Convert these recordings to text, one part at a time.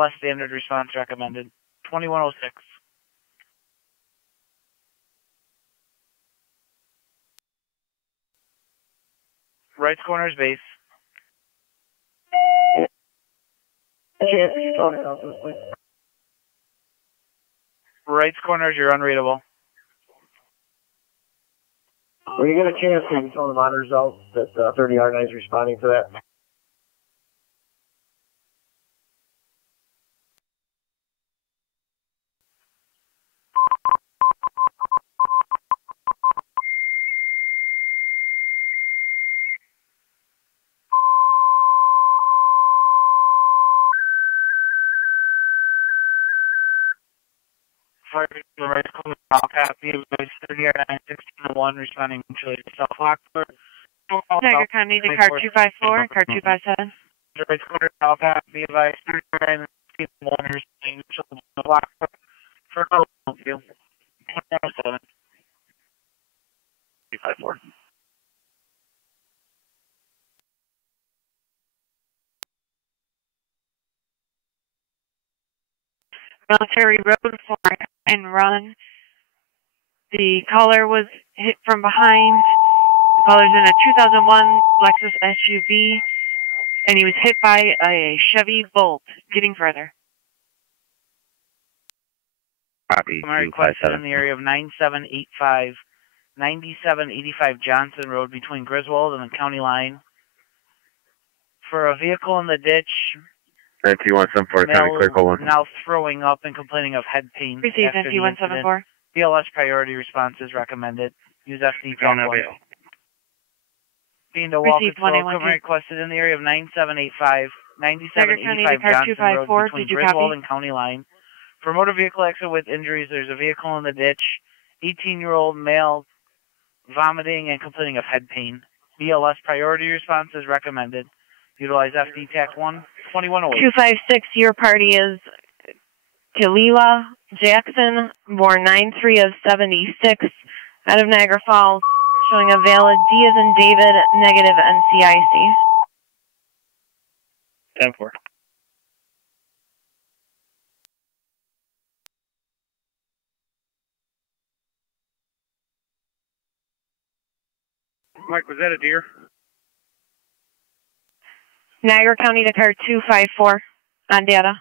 less standard response recommended. 2106. Right corner is base. Right corner is your unreadable. When you get a chance, can you tell the monitors out that 30R9 is responding to that? Fire right corner, copy. 30R9, 1601, responding mutually to South Lockport. Niagara County to car 254, car 257. Right corner, copy. 30R9, 1601, responding mutually to South Lockport. For call, 2107. 254. Military Road for and run. The caller was hit from behind. The caller's in a 2001 Lexus SUV, and he was hit by a Chevy Bolt. Getting further. Copy. Requested in the area of 9785, 9785 Johnson Road between Griswold and the county line. For a vehicle in the ditch. 9174, county clear call 1. Now throwing up and complaining of head pain. Received 9174. BLS priority response is recommended. Use FD Talk 1. Being to walk equipment requested in the area of 9785, 9785 Johnson Road between Griswold and county line. For motor vehicle accident with injuries, there's a vehicle in the ditch. 18-year-old male vomiting and complaining of head pain. BLS priority response is recommended. Utilize FD TAC 1, 2108. 256, your party is Kalila Jackson, born 9/3 of 76, out of Niagara Falls, showing a valid D as in David, negative NCIC. 10-4. Mike, was that a deer? Niagara County to car 254 on data.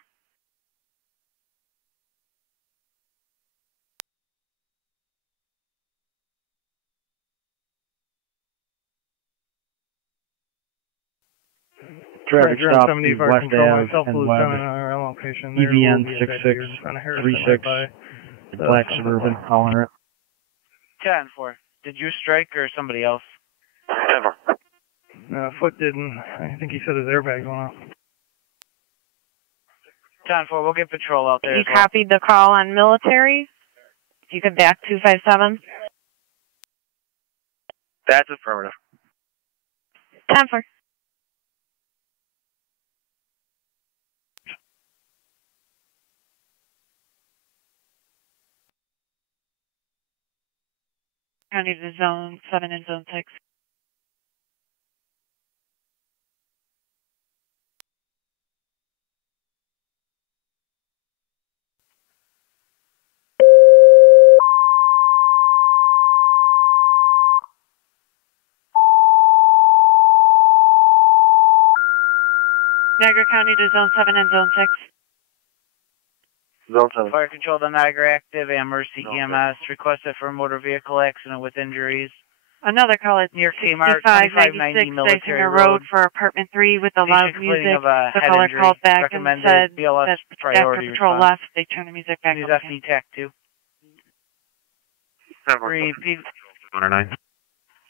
Traffic stop West Ave and Webb. EVN 6636. Black Suburban, calling it. 10-4. Did you strike or somebody else? 10-4. Foot didn't. I think he said his airbag went off. 10-4, we'll get patrol out there. You copied the call on military. If you could back 257. That's affirmative. 10-4. County to zone 7 and zone 6. Niagara County to zone 7 and zone 6. Zone 7. Fire control to Niagara active and Mercy EMS requested for a motor vehicle accident with injuries. Another call is near Kmart, 2596 Military Road for apartment 3 with the loud music. The caller called back and said that after patrol left, they turned the music back up. Use FD TAC 2.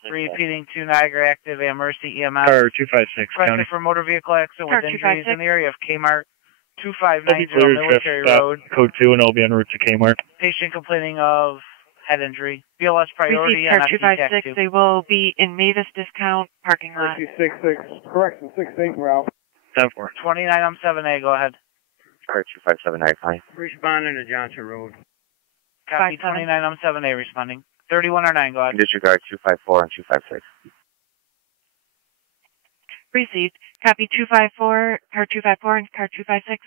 Repeating to Niagara active and Mercy EMS. Car 256. Requested for motor vehicle accident with injuries in the area of Kmart, 2590 Military Road. Code 2 and I'll be en route to Kmart. Patient complaining of head injury. BLS priority and FD TAC 2. They will be in Mavis discount parking lot. 66, correction, 68 route. 10-4. 29 on 7A, go ahead. Car 257, Niagara. Responding to Johnson Road. Copy 29 on 7A responding. 3109, go ahead. Disregard 254 and 256. Received. Copy 254, car 254 and car 256.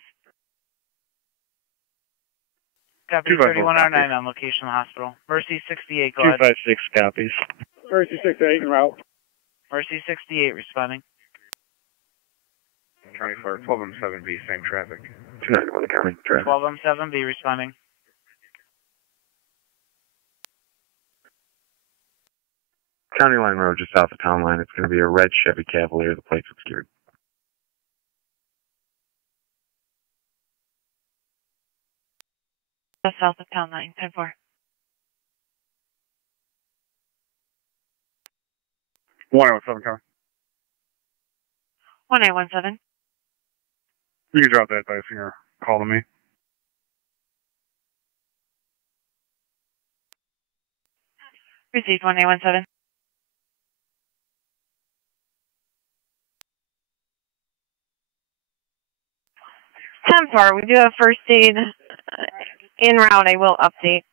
Copy 31R9 on location hospital. Mercy 68, go ahead. 256 copies. Mercy 68 en route. Mercy 68 responding. County Fire 12M7B, same traffic. 291 county traffic. 12M7B responding. County line road just south of town line. It's going to be a red Chevy Cavalier. The plate's obscured. Just south of town line, 10-4. 1817, county. 1817. You can drop that dice in your call to me. Received 1817. We do have first aid en route. I will update.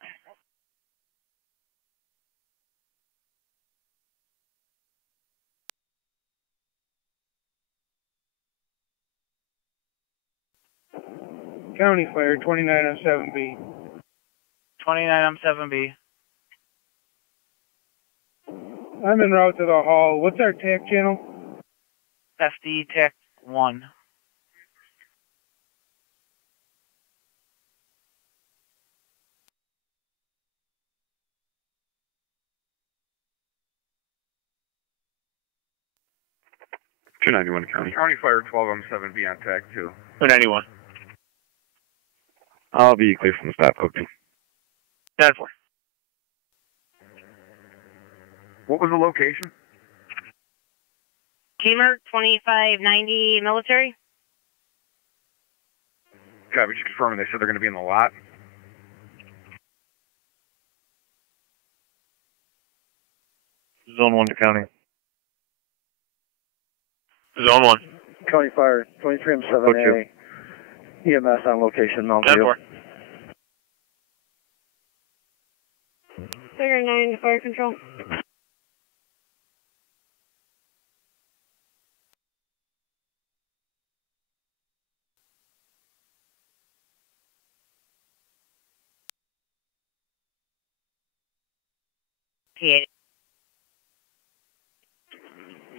County Fire 2907B. 29M7B. I'm en route to the hall. What's our TAC channel? FD TAC 1. County. County Fire 12M7B on TAC 2. 291. I'll be clear from the stop, okay. 10-4. What was the location? Kmart 2590 military. Copy, just confirming they said they're going to be in the lot. Zone 1 to county. Zone 1. County Fire 23M7A. EMS on location, Mount View. 10-4. Figure 9 to fire control. T8.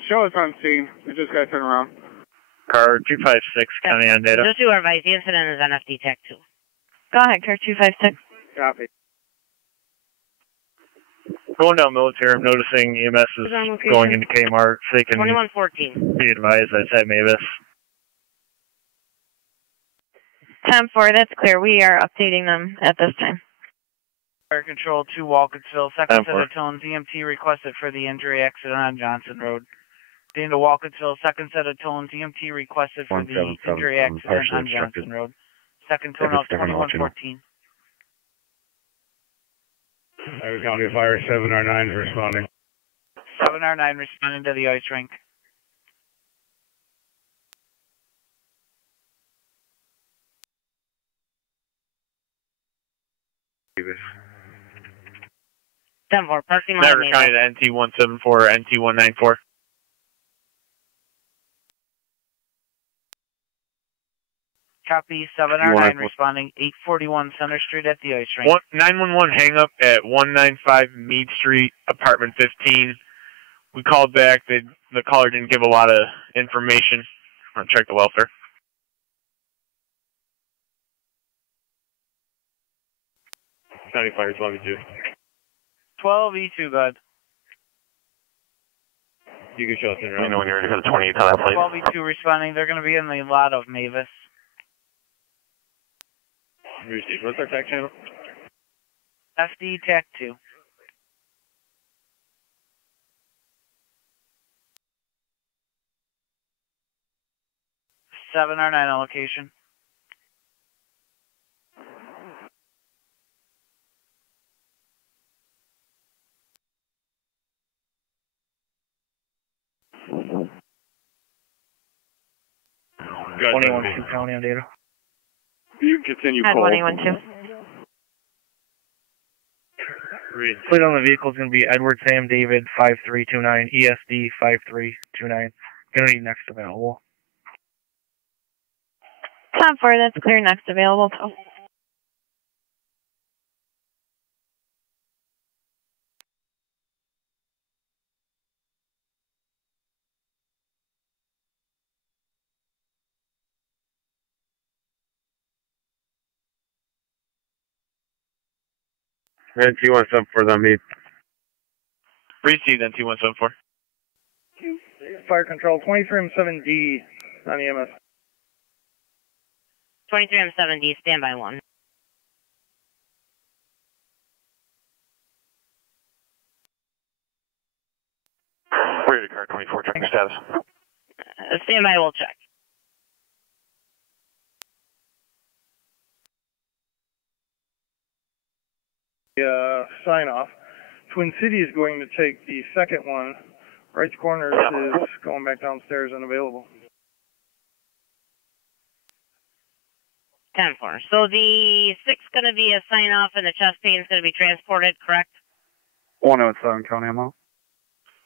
Show us on scene. We just got to turn around. Car 256, county on data. Just to advise, the incident is NFD Tech 2. Go ahead, car 256. Copy. Going down military, I'm noticing EMS is going into Kmart, so they can 2114. be advised that's at Mavis. 10-4, that's clear. We are updating them at this time. Fire Control 2 Walkinsville. Second set 10-4. of tones. EMT requested for the injury accident on Johnson Road. Dane to Walkinsville. Second set of tones. EMT requested for the injury accident on Johnson Road. Second tone out 2114. Iowa County Fire 7R9 is responding. 7R9 responding to the ice rink. Davis. 10-4, parking lot. Niagara County to NT174 or NT194. Copy 7R9 responding 841 Center Street at the ice rink. 911 hang up at 195 Meade Street, apartment 15. We called back. The caller didn't give a lot of information. I'm going to check the welfare. County Fire 12E2. 12E2, good. You can show us in around. You know when you're ready for the 28 on that plate. 12E2 responding. They're going to be in the lot of Mavis. Received. What's our TAC channel? FD TAC 2. Seven R9 on location. Good. 21-2 county on data. You continue At cold. 21-2. Plate on the vehicle is going to be Edward Sam David 5329, ESD 5329. Going to be next available. 10-4, that's clear. Next available. T174 on me. Received then T174. Fire control, 23M7D on EMS. 23M7D, standby 1. Ready to car 24, checking status. Standby, we'll check. Sign off. Twin City is going to take the second one. Right corner is going back downstairs, unavailable. 10-4. So the 6 going to be a sign off and the chest pain is going to be transported, correct? 107, County MO.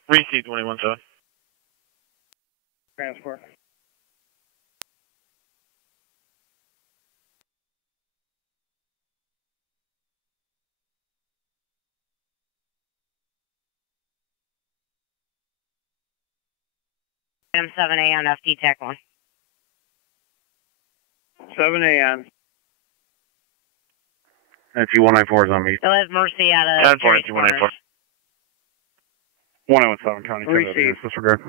Received 217. Transport. M7A on FD TAC 1. 7A on. T194 is on me. They'll have Mercy out of 10-4 T194. 107, County 10. Disregard.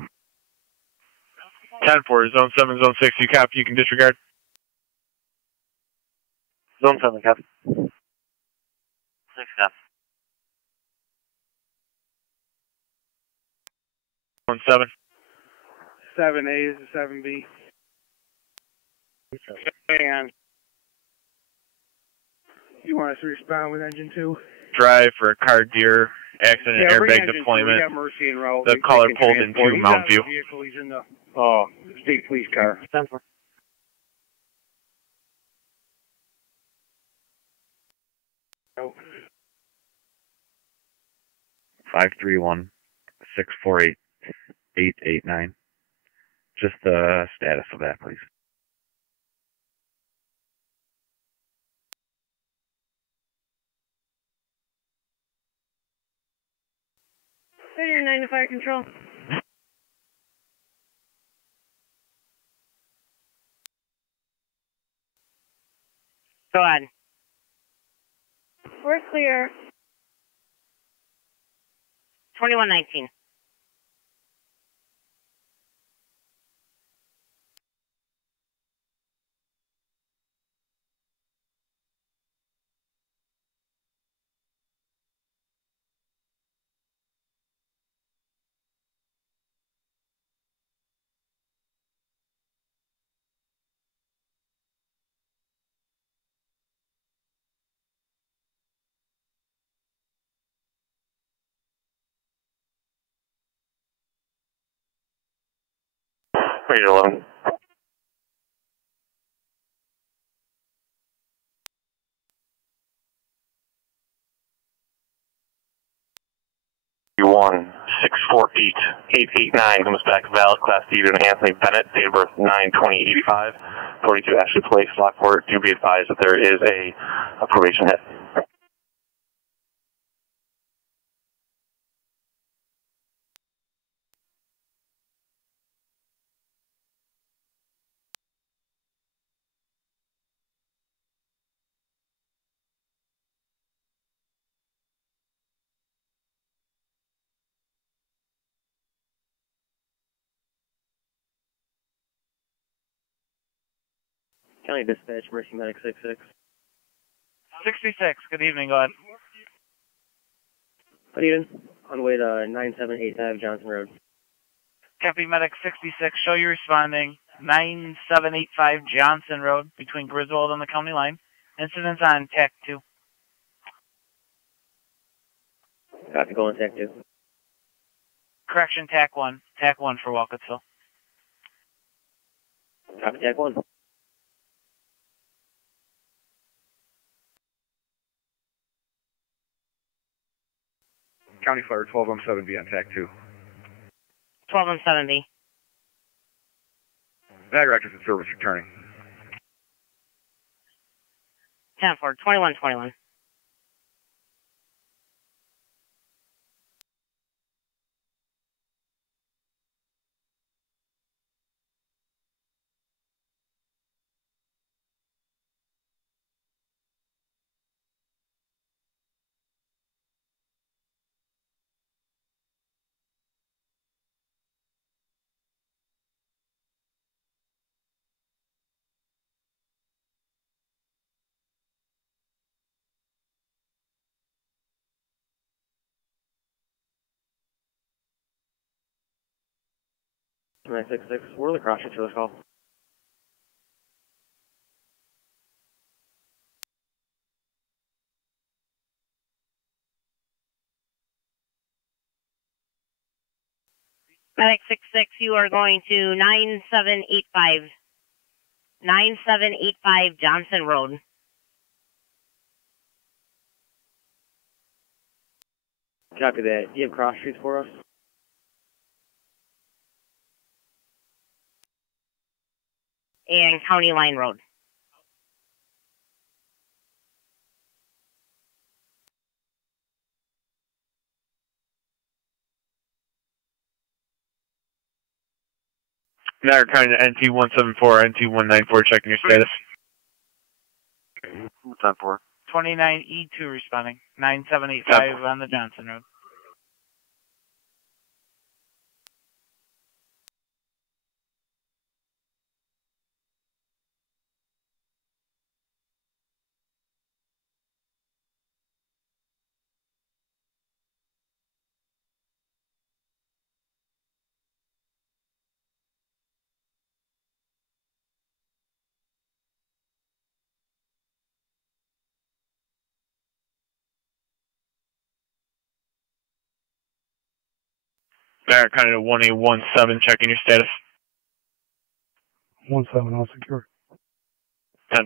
10-4, Zone 7, Zone 6. You copy, you can disregard. Zone 7, copy. 6 up. 1-7. 7A is the 7B. And you want us to respond with engine 2? Drive for a car deer accident airbag deployment. We got Mercy en route. The caller pulled into Mount View. He's in the state police car. 10-4. Oh. 531-648-889. Just the status of that, please. Failure 9 to fire control. Go ahead. We're clear. 2119. Ready to 11. U1-648-889 comes back valid, Class D to Anthony Bennett, date of birth 9/20/85, 42 Ashley Place, Lockport. Do be advised that there is a probation hit. County Dispatch, Mercy Medic 66. 66, good evening, go ahead. Good evening. On the way to 9785 Johnson Road. Copy Medic 66, show you responding. 9785 Johnson Road, between Griswold and the county line. Incidents on TAC 2. Copy, go on TAC 2. Correction, TAC 1. TAC 1 for Walcottsville. Copy, TAC 1. County Fire 12M7B on TAC 2. 12-7B. Niagara active in service returning. 10-4. 2121. 966, where are the cross streets for this call? Medic 66, you are going to 9785. 9785 Johnson Road. Copy that. Do you have cross streets for us? And County Line Road. Niagara County NT174, NT194, checking your status. What's that for? 29E2 responding. 9785 on the Johnson Road. Niagara County 1817, checking your status. 17, all secure. 10-4.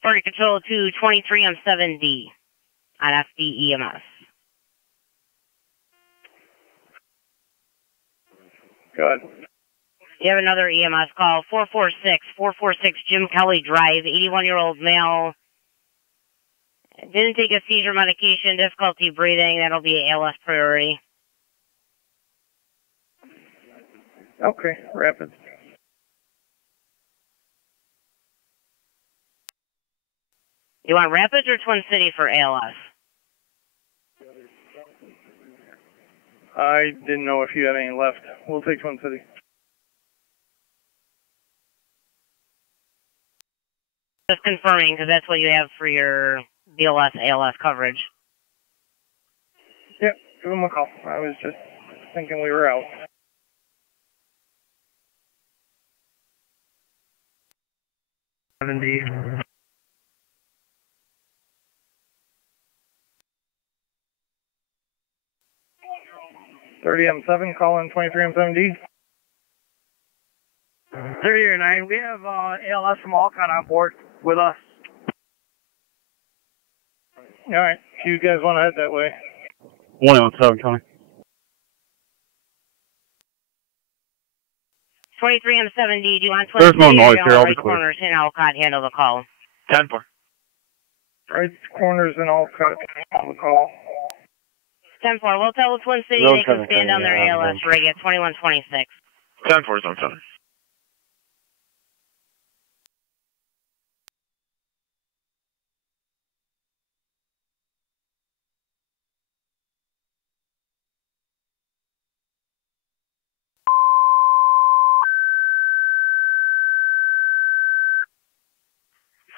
Authority Control to 23 on 7D on FDEMS. Good. You have another EMS call, 446 Jim Kelly Drive, 81-year-old male. Didn't take a seizure medication, difficulty breathing. That'll be ALS priority. Okay, rapid. You want Rapids or Twin City for ALS? I didn't know if you had any left. We'll take Twin City. Just confirming, because that's what you have for your BLS, ALS coverage. Yep, give him a call. I was just thinking we were out. D. 30M7, call in 23M7D. 3009, we have ALS from Alcott on board with us. Alright, if you guys want to head that way. 117, County. 23M7D, do you want 20 There's no noise here, I'll be right clear. corners and Alcott handle the call? 10-4. Right corners and Alcott on the call. 10-4, we'll tell Twin City Road they can 7, stand on their yeah, ALS rig at 2126. 10-4 Zone 7.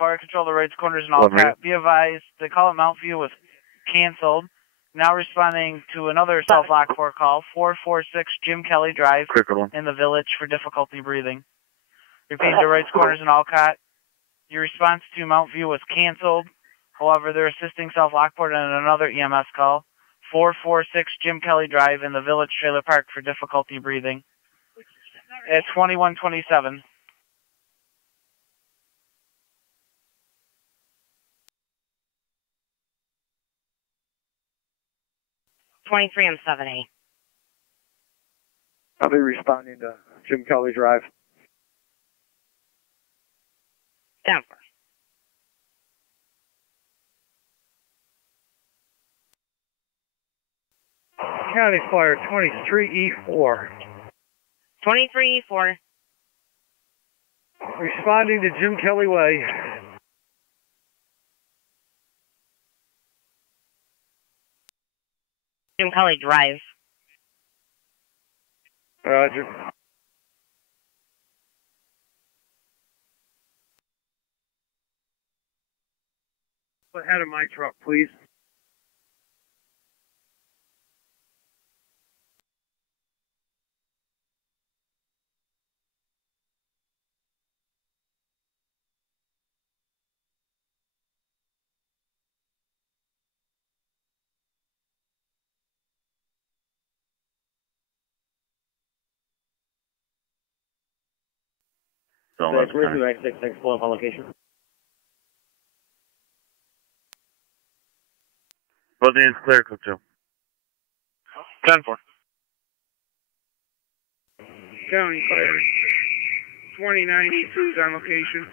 Fire control the rights corners and all cat. Be advised, the call at Mount View was canceled. Now responding to another South Lockport call, 446 Jim Kelly Drive in the village for difficulty breathing. Repeat the rights corners and all cat. Your response to Mount View was canceled. However, they're assisting South Lockport in another EMS call, 446 Jim Kelly Drive in the village trailer park for difficulty breathing. At 2127. I'm 7A. I'll be responding to Jim Kelly Drive. Down for. County Fire 23E4. 23E4. Responding to Jim Kelly Way. Jim Kelly Drive. Roger. Ahead of my truck, please. That's where's the 966 pull up on location? Both ends clear, Coach Joe. 10-4. County Fire 29E2 is on location.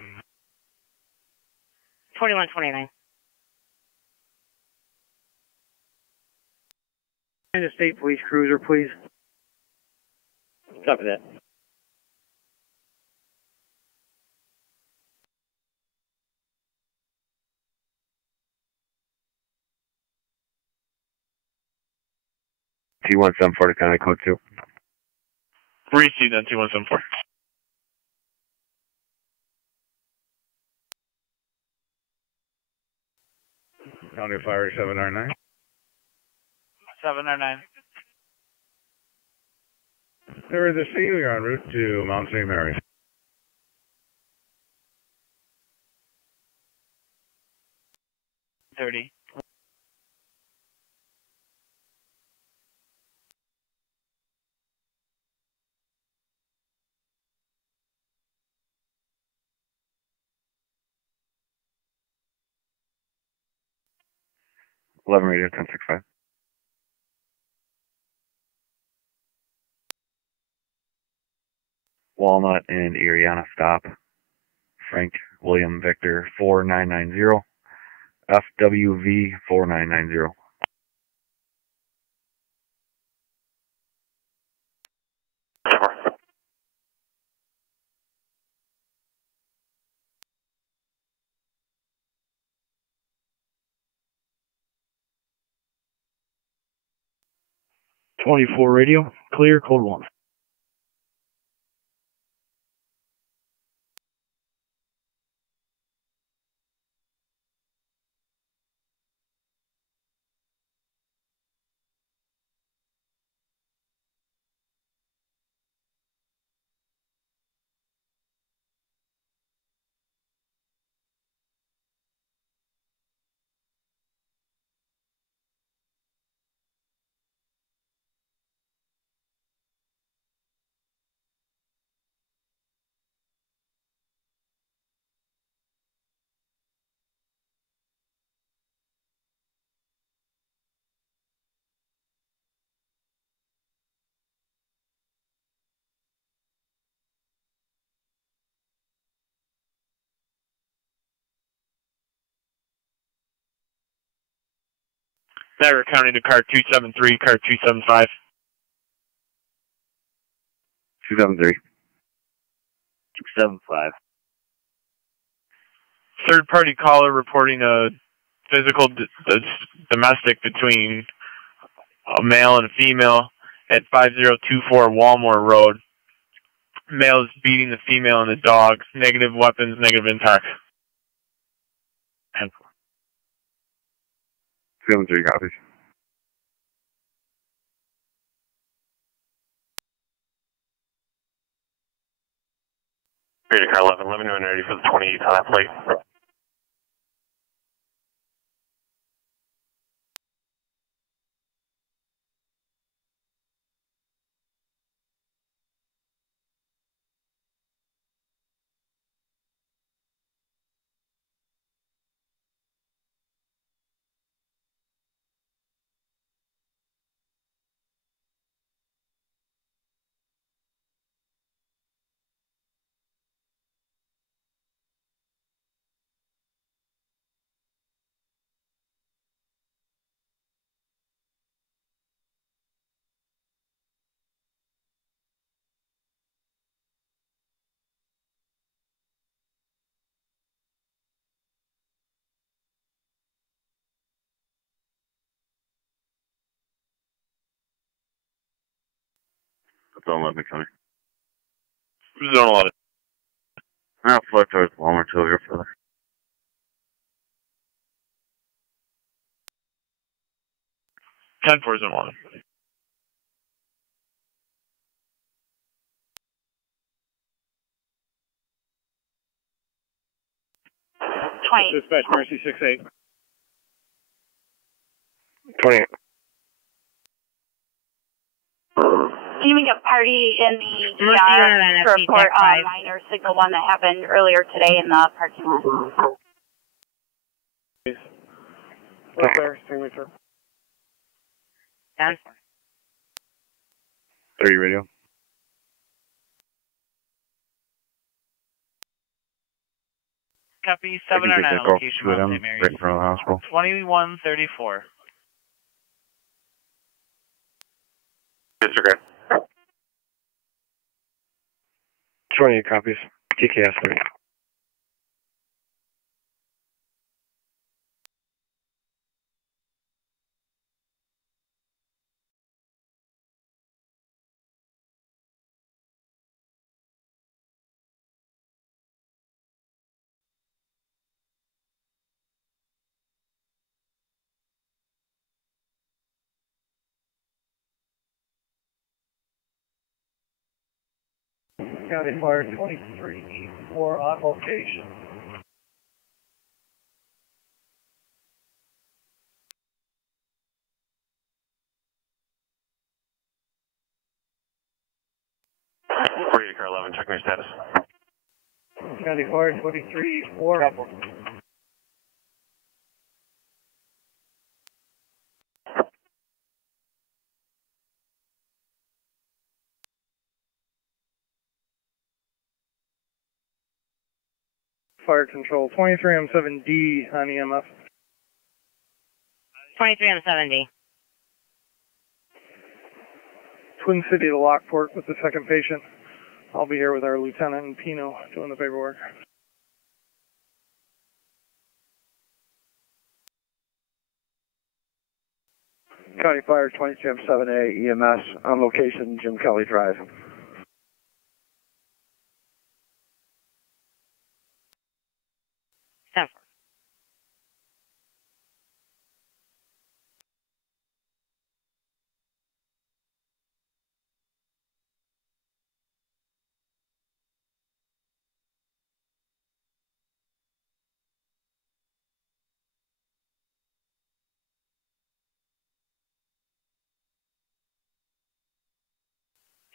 2129. And the state police cruiser, please. Copy that. T174 to County Code 2. Received on T174. County Fire 799. 709. There is a ceiling en route to Mount St. Mary's. $30. Radio 1065. Walnut and Iriana stop. Frank William Victor 4990. FWV 4990. .24 radio, clear, code 1. Niagara County to car 273, car 275. 273. 275. Third-party caller reporting a physical domestic between a male and a female at 5024 Walmore Road. Male is beating the female and the dog. Negative weapons, negative intox. Feeling 3 copies. Ready to car 11, let me know when ready for the 28th on that plate. Don't let me come in. Zone 11. I'll float towards Walmart till we go further. 10-4 Zone 11. Dispatch Mercy 6-8. 28. Can you make a party in the Mercy ER to report TAC 5. minor signal one that happened earlier today in the parking lot? Repair, signature. 10-4. 30 radio. Copy I can 709 take that call location to them Mount St. Mary's. right in front of the hospital. 2134. Disregard. 28 copies. TKS 3. County Fire 23 for on location. Ready to car 11, checking your status. County Fire 23 for Apple. Fire control 23M7D on EMF. 23 on 70. Twin City to Lockport with the second patient. I'll be here with our lieutenant and Pino doing the paperwork. County Fire 23M7A EMS on location, Jim Kelly Drive. 10-4.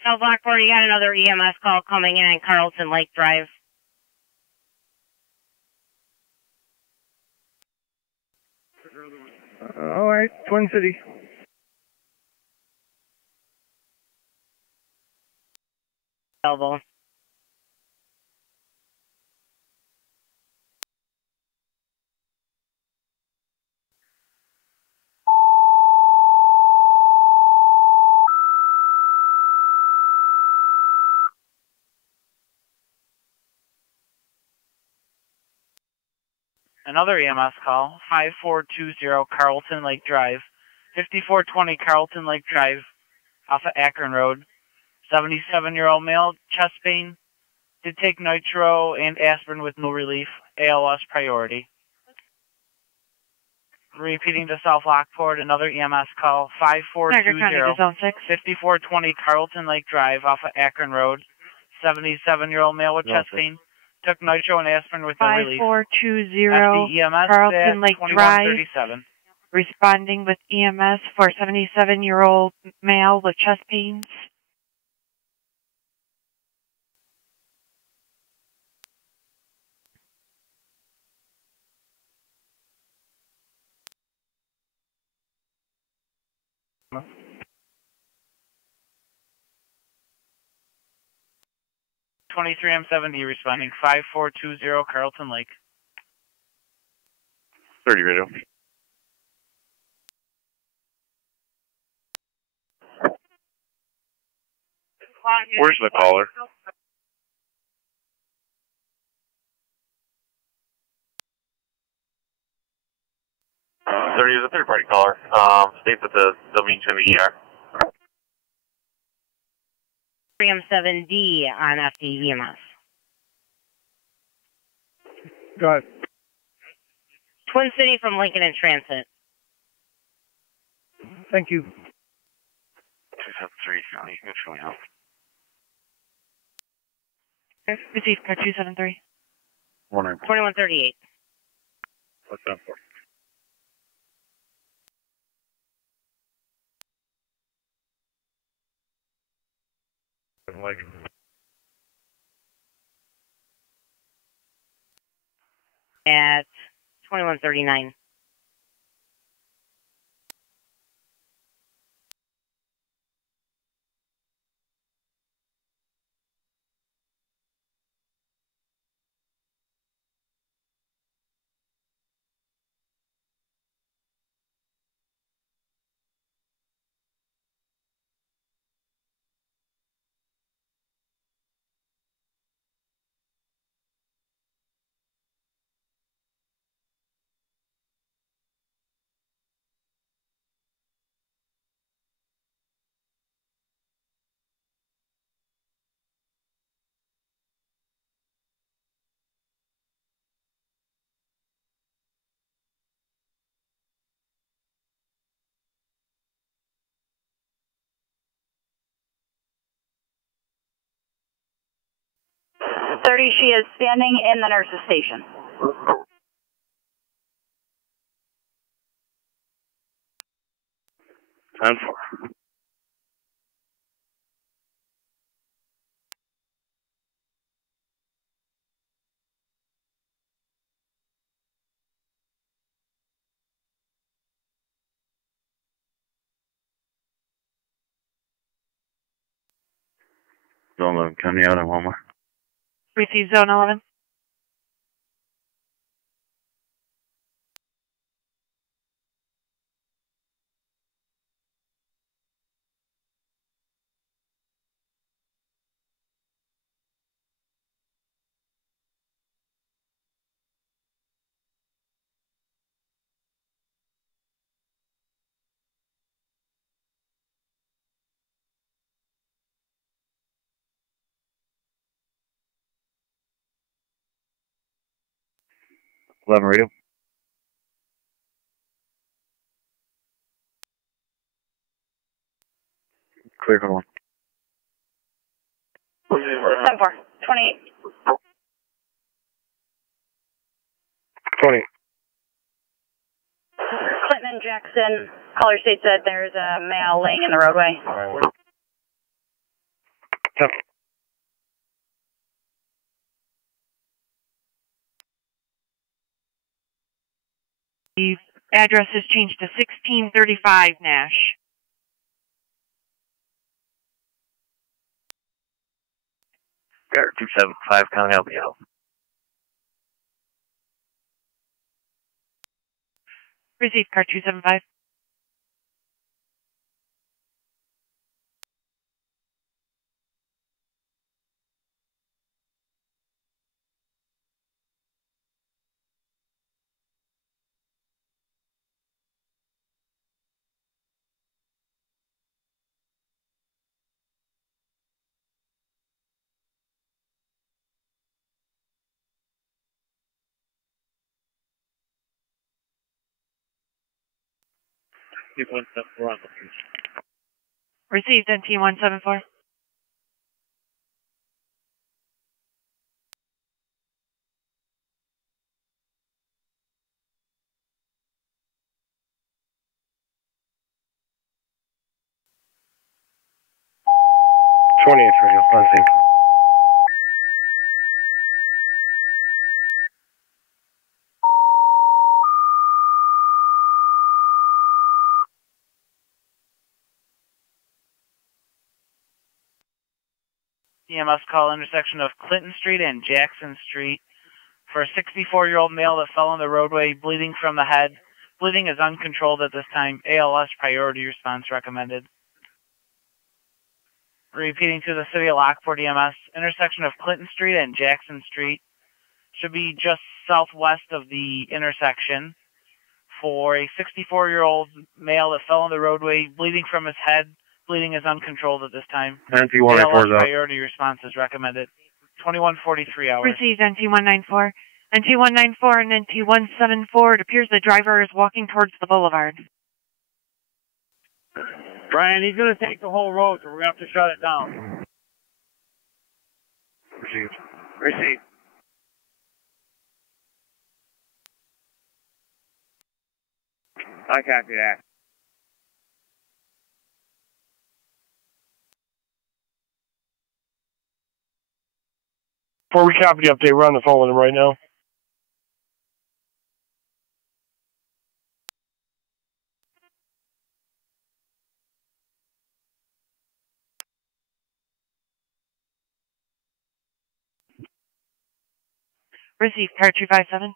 South Lockport, you got another EMS call coming in Carlton Lake Drive. All right, Twin City. Elbow. Another EMS call, 5420 Carlton Lake Drive, 5420 Carlton Lake Drive, off of Akron Road. 77-year-old male, chest pain, did take nitro and aspirin with no relief, ALS priority. Repeating to South Lockport, another EMS call, 5420 Carlton Lake Drive off of Akron Road. 77-year-old male with chest pain. Took nitro and aspirin with no relief. 5420 Carlton Lake Drive. Responding with EMS for 77-year-old male with chest pains. Huh? 23M70 responding, 5420 Carlton Lake. 30 radio. Where's the caller? There is a third-party caller. States that they'll meet you in the ER. 3M7D on FD EMS. Go ahead. Twin City from Lincoln in transit. Thank you. 273, County, it's going out. Received car 273. 2138. What's that for? Like At 2139. She is standing in the nurse's station. 10-4. Zone 11, coming out on Walmart. Received zone 11. Radio. Clear code 1. 10-4. 28. 20. Clinton and Jackson, caller states that there's a male laying in the roadway. The address has changed to 1635 Nash. Garrett 275, County, help me out. Received car 275. NT-174 on location. Received, NT-174. Radio, on scene. EMS call intersection of Clinton Street and Jackson Street for a 64-year-old male that fell on the roadway, bleeding from the head. Bleeding is uncontrolled at this time. ALS priority response recommended. Repeating to the city of Lockport EMS, intersection of Clinton Street and Jackson Street should be just southwest of the intersection for a 64-year-old male that fell on the roadway, bleeding from his head. Bleeding is uncontrolled at this time. ALS priority response is recommended. 2143 hours. Received, NT-194. NT-194 and NT-174. It appears the driver is walking towards the boulevard. Brian, he's going to take the whole road, so we're going to have to shut it down. Received. Received. I copy that. Before we copy the update, we're on the phone with him right now. Received, car 257.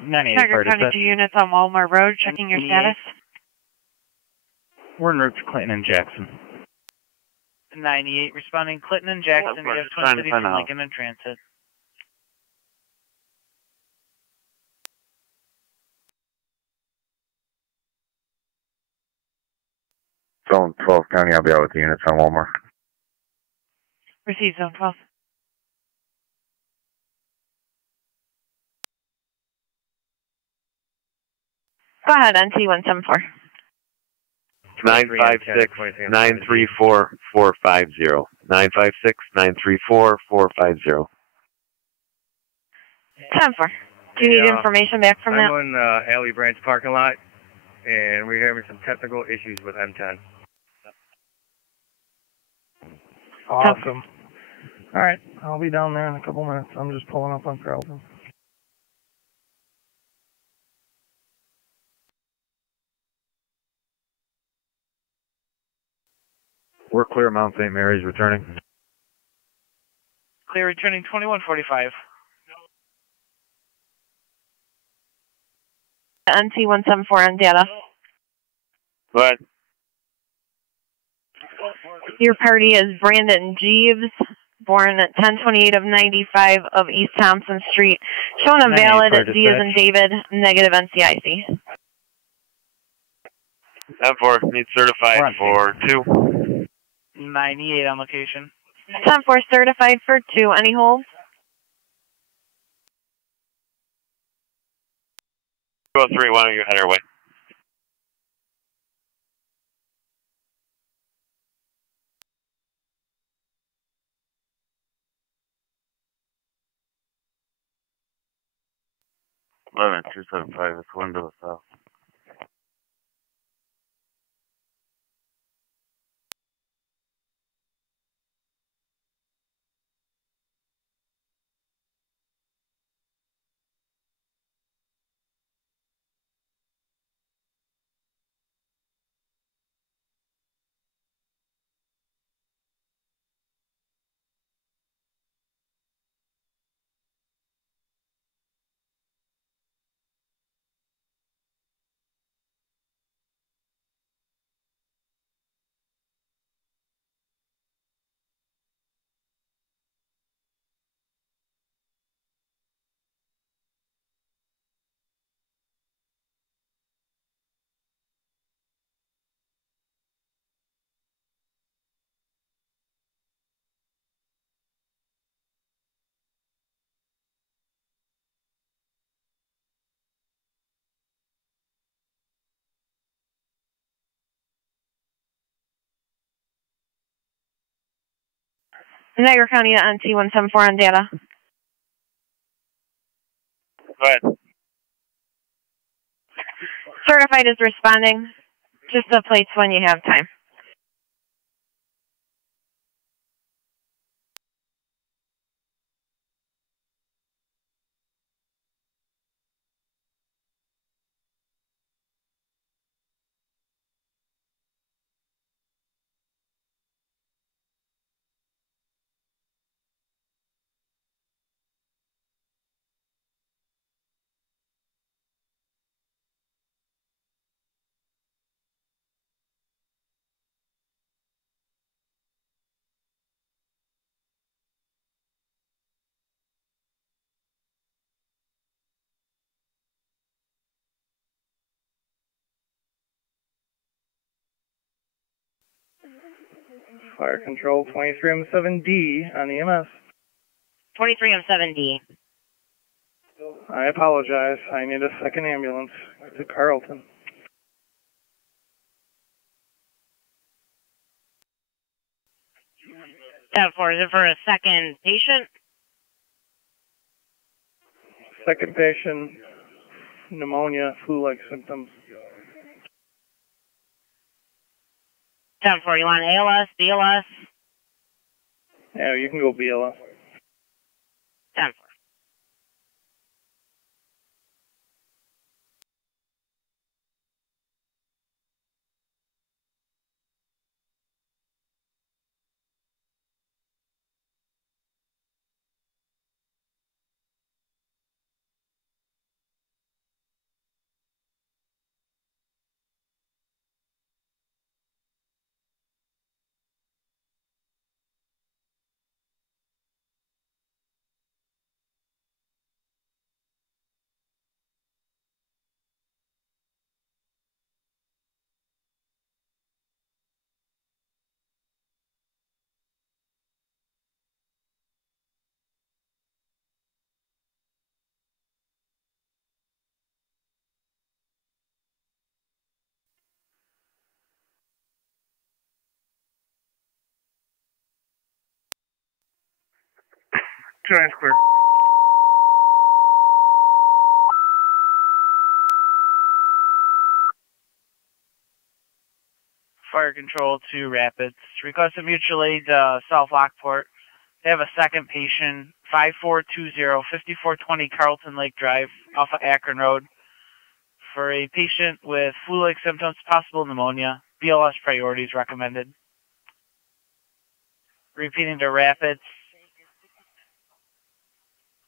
Tiger 22 units on Walmart Road, checking your status. We're en route to Clinton and Jackson. 98 responding Clinton and Jackson. We have Twin Cities from Lincoln in transit. Zone 12 County, I'll be out with the units on Walmart. Received, Zone 12. Go ahead, NT-174. 956-934-450. 956-934-450. 10-4. Do you need information back from that? I'm on Alley Branch parking lot, and we're having some technical issues with M10. Awesome. All right, I'll be down there in a couple minutes. I'm just pulling up on Carlton. We're clear, Mount St. Mary's returning. Clear returning 2145. NT-174 on data. Go ahead. Your party is Brandon Jeeves, born at 1028 of 95 of East Thompson Street. Showing a valid at D as in David, negative NCIC. 10-4, need certified for 2. 98 on location. 10-4 certified for 2. Any holds? 203, why don't you head our way? Eleven 275, it's wind to the south. Niagara County on T174 on data. Go ahead. Certified is responding. Just the plates when you have time. Fire control 23M7D on EMS. 23M7D. I apologize. I need a second ambulance to Carlton. Is it for a second patient? Second patient, pneumonia, flu-like symptoms. 10-4, you want ALS, BLS? Yeah, you can go BLS. 10-4. Giant's clear. Fire control to Rapids. Requested mutual aid South Lockport. They have a second patient, 5420 Carlton Lake Drive off of Akron Road. For a patient with flu-like symptoms, possible pneumonia. BLS priority is recommended. Repeating to Rapids.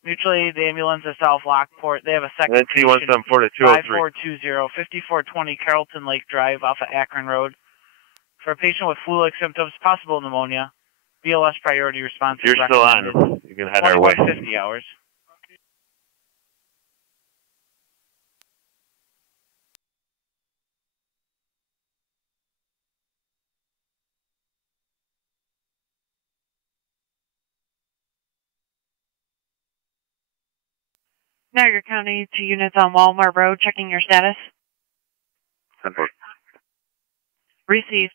Mutual aid ambulance at South Lockport. They have a second patient, 5420 Carlton Lake Drive off of Akron Road. For a patient with flu-like symptoms, possible pneumonia. BLS priority response is recommended. You're still on. You can head our way. 50 hours. Niagara County, 2 units on Walmart Road, checking your status. 10-4. Received.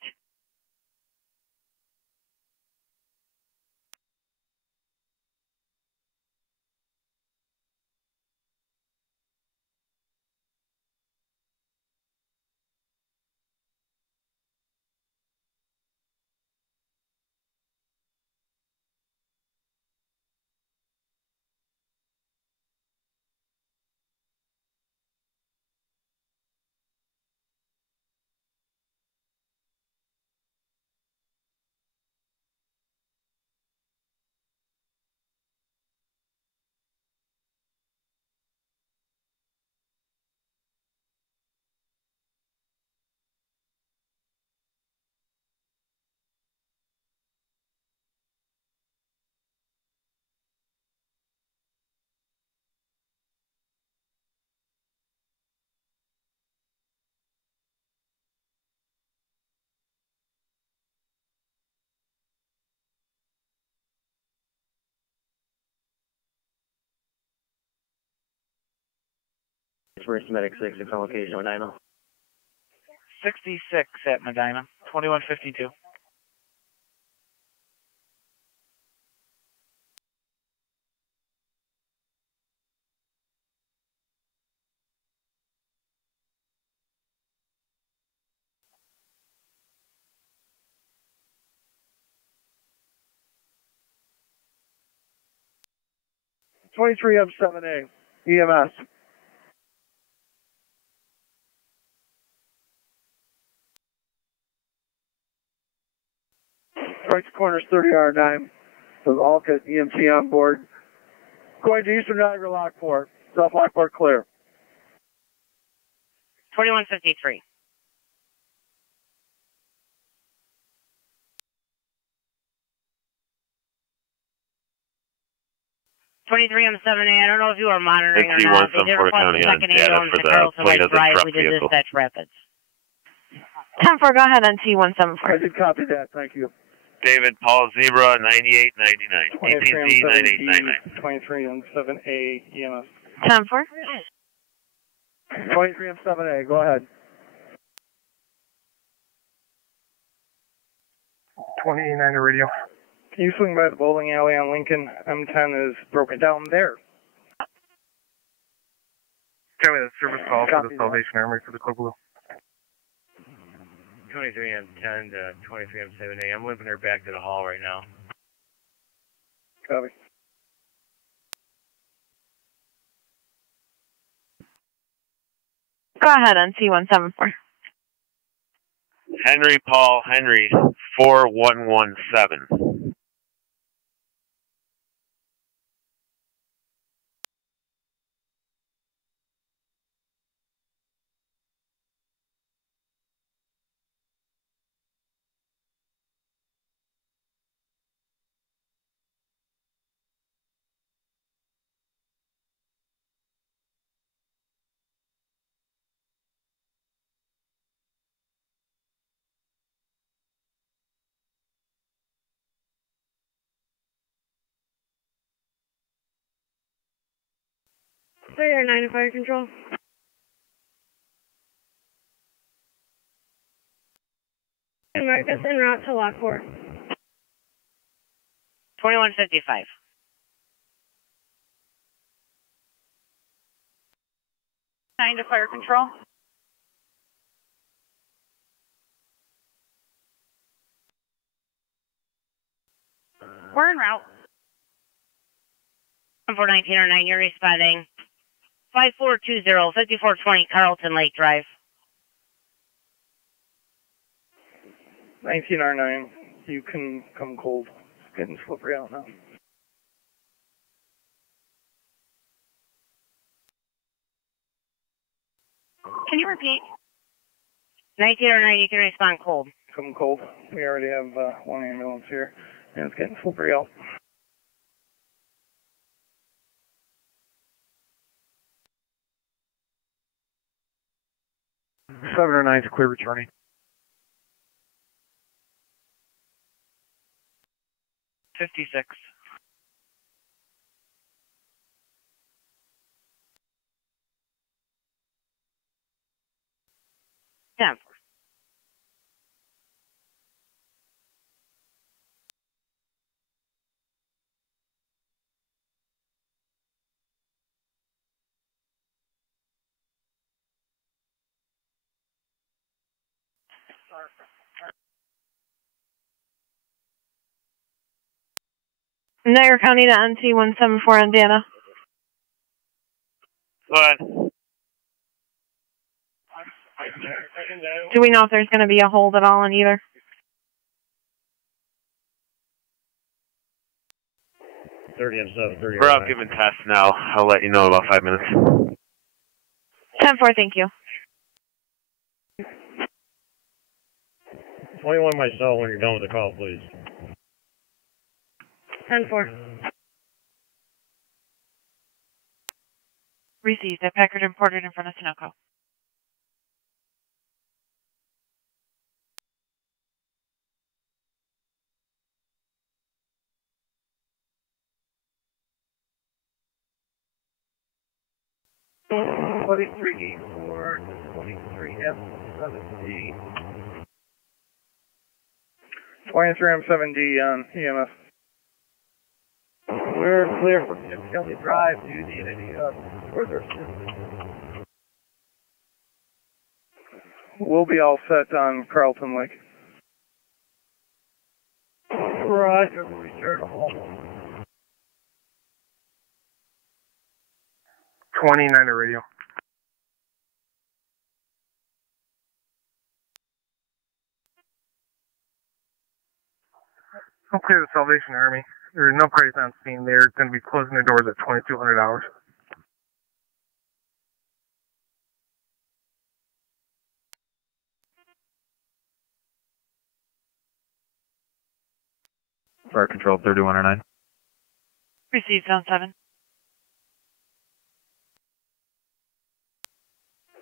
First medic 6 on location, Medina. 66 at Medina, 2152. 23M7A, EMS. Right corner's 30R9. So all get EMT on board. Going to Eastern Niagara, Lockport. South Lockport clear. 2153. M7A, I don't know if you are monitoring or not. They did request a second ambulance to Carlson Lake Drive. We did dispatch Rapids. 10-4, go ahead on T174. I did copy that, thank you. David Paul Zebra 9899. AT&T 9899. 23M7A EMS. 10-4. 23M7A, go ahead. 2890 radio. Can you swing by the bowling alley on Lincoln? M10 is broken down there. Tell me the service call for the Salvation Army for the Club Blue. 23M10 to 23M7A. I'm limping her back to the hall right now. Copy. Go ahead on T174. Henry Paul Henry 4117. There, 9 to fire control. And Marcus en route to Lockport. 2155. Nine to fire control. We're en route. 41909, you're responding. 5420, 5420 Carlton Lake Drive. 19R9, you can come cold. It's getting slippery out now. Can you repeat? 1909, you can respond cold. Come cold. We already have one ambulance here, and it's getting slippery out. Seven or nine to clear returning. 56. Yeah. Niagara County to NT174 on Dana. Go ahead. Do we know if there's going to be a hold at all on either? We're out giving tests now. I'll let you know in about 5 minutes. 10-4, thank you. 21 myself when you're done with the call, please. 10-4. Received. That Packard imported in front of Sunoco. Twenty-three for 23M7D. 23M7D on EMS. We're clear for Jim Kelly Drive. Do you need any further assistance? We'll be all set on Carlton Lake. Roger, return home. 29 radio. I'm clear the Salvation Army. There are no parties on scene. They're going to be closing their doors at 2200 hours. Fire Control 3109. Received, Zone 7.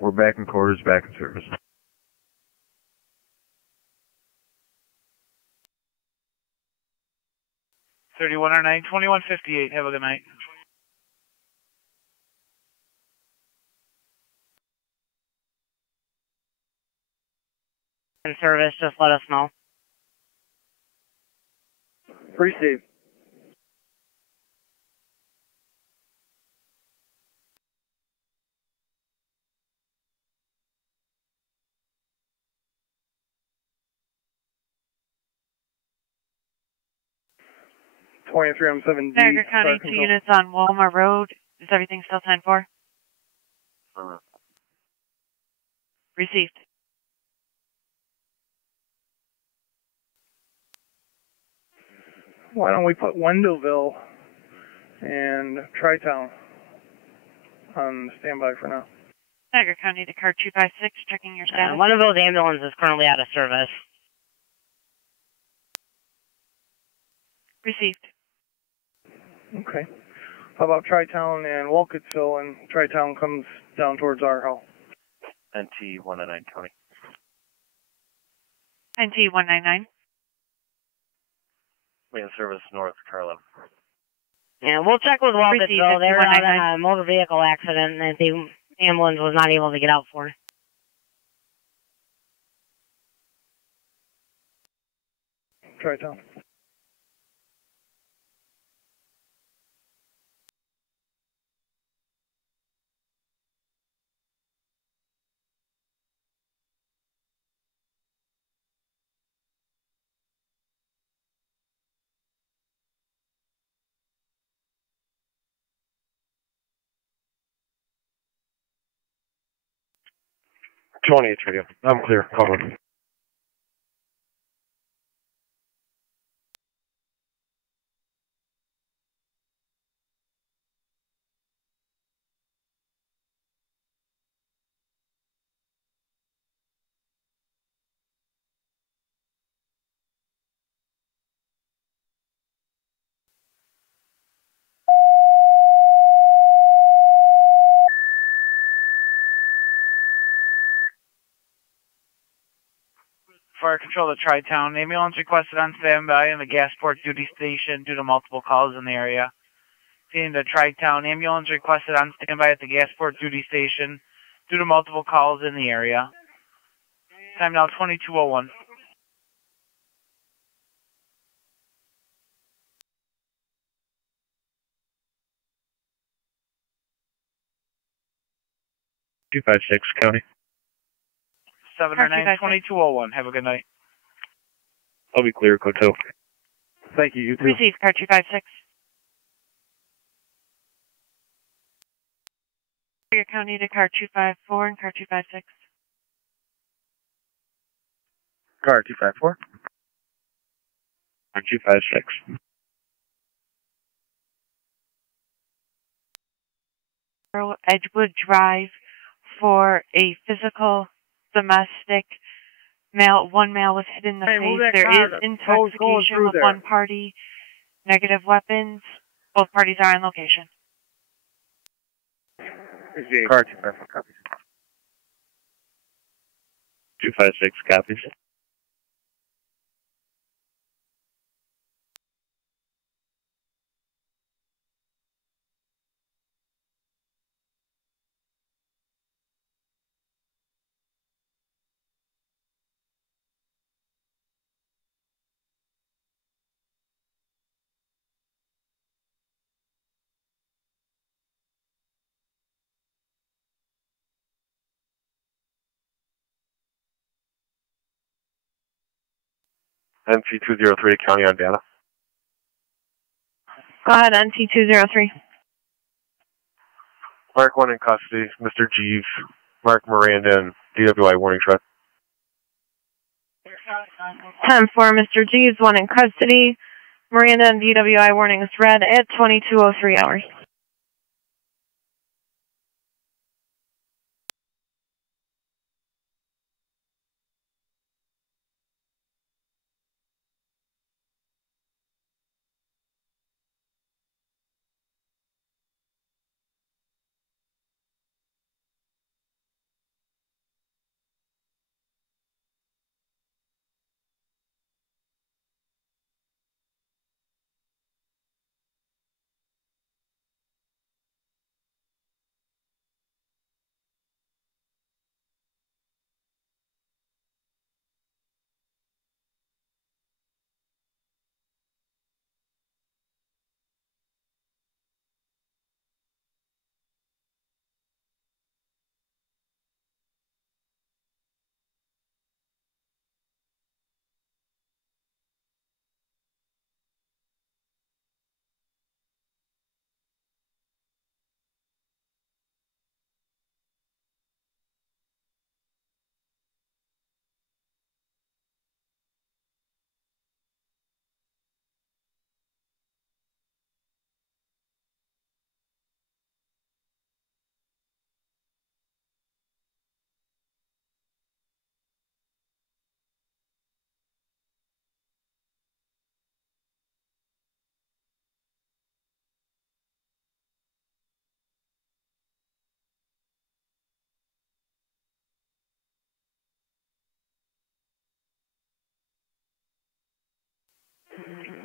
We're back in quarters, back in service. $3109, 2158. Have a good night. In service, just let us know. Received. Niagara County, 2 units on Walmer Road. Is everything still 10-4? Received. Why don't we put Wendellville and Tri-Town on standby for now? Niagara County to car 256, checking your status. One of those ambulances is currently out of service. Received. Okay. How about Tri-Town and Wolcottsville, and Tri-Town comes down towards our hull? NT 109 County. NT 199. We in service north, Carlo. Yeah, we'll check with Wolcottsville. They were in a motor vehicle accident that the ambulance was not able to get out for. Tri-Town. '28 radio. I'm clear. Call on. Fire Control to Tri-Town. Ambulance requested on standby in the Gasport duty station due to multiple calls in the area. Feeding to Tri-Town. Ambulance requested on standby at the Gasport duty station due to multiple calls in the area. Time now 22:01. .256 County. 709 22:01. Have a good night. I'll be clear, Coteau. Thank you. You too. Received, car 256. Niagara County to car 254 and car 256. Car 254. Car 256. Edgewood Drive for a physical domestic male. One male was hit in the face. There is intoxication with one party. Negative weapons. Both parties are on location. Car 254 copies. 256 copies. NT203 to County on data. Go ahead, NT203. Mark 1 in custody, Mr. Jeeves, Mark Miranda, and DWI warning truck. 10-4, Mr. G is 1 in custody. Miranda and DWI warning is read at 22:03 hours.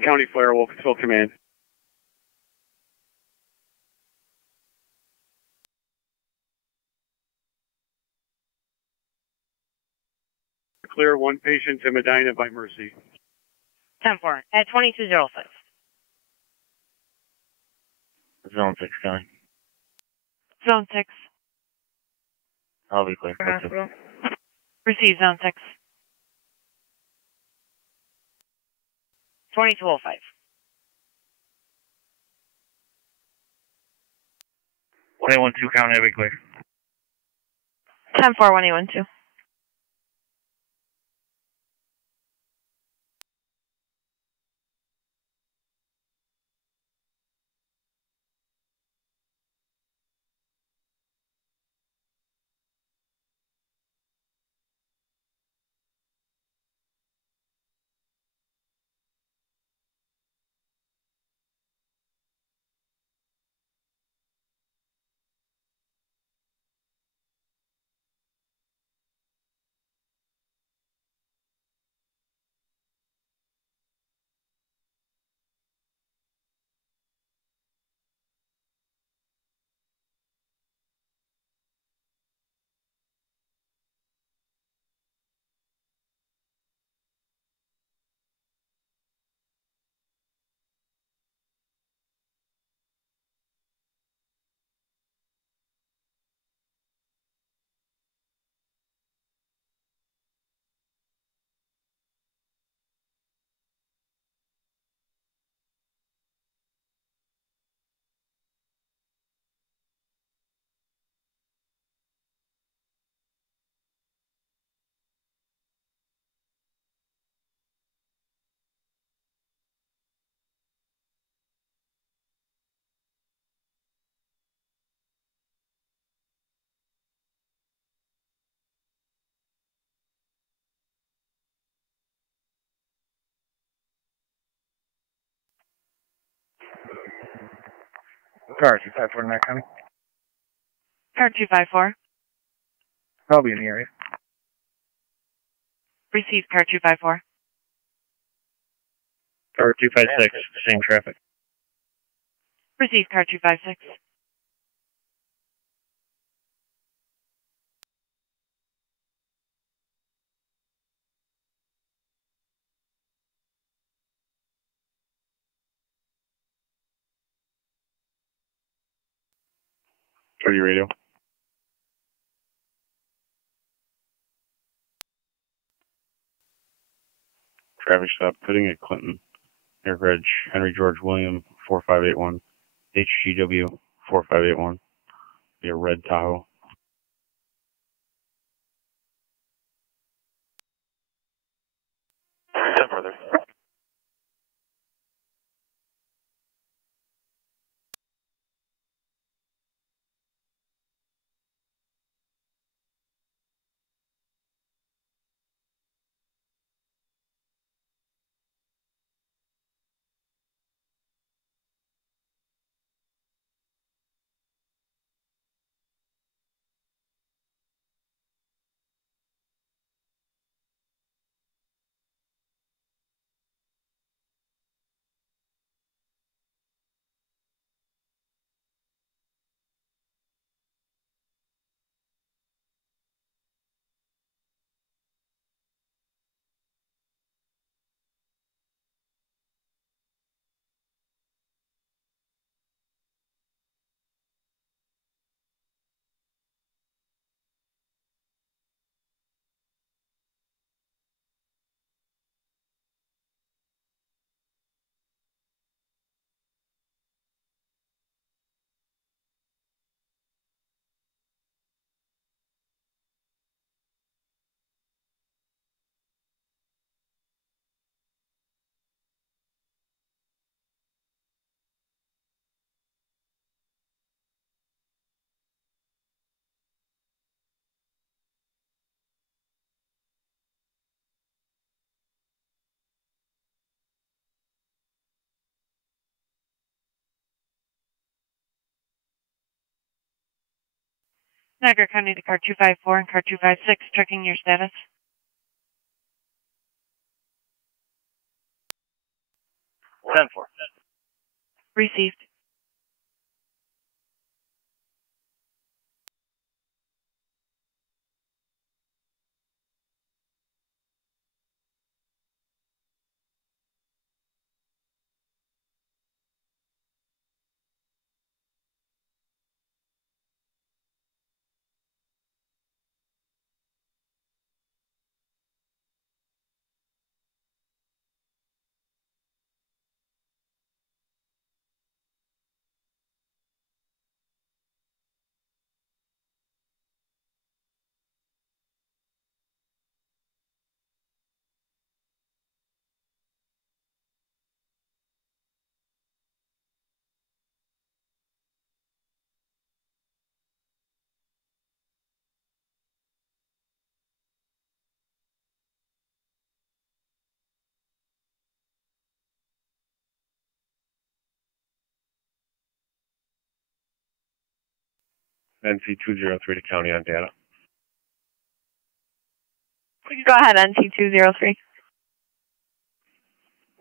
County Fire Wilkesville Command. Clear 1 patient to Medina by Mercy. 10-4 at 22:06. Zone 6 coming. Zone 6. I'll be clear. Hospital. Receive Zone 6. 22:05. 1-812 count, I'll be clear. 10-4, 1-812. Car 254 not coming. Car 254. I'll be in the area. Receive Car 254. Car 256, same traffic. Receive Car 256. Ready radio. Traffic stop, Pudding at Clinton. Air Henry George William, 4581. HGW, 4581. Be a red Tahoe. 10 further. Niagara County to car 254 and car 256, checking your status. 10-4. Received. NC203 to county on data. Go ahead, NT203.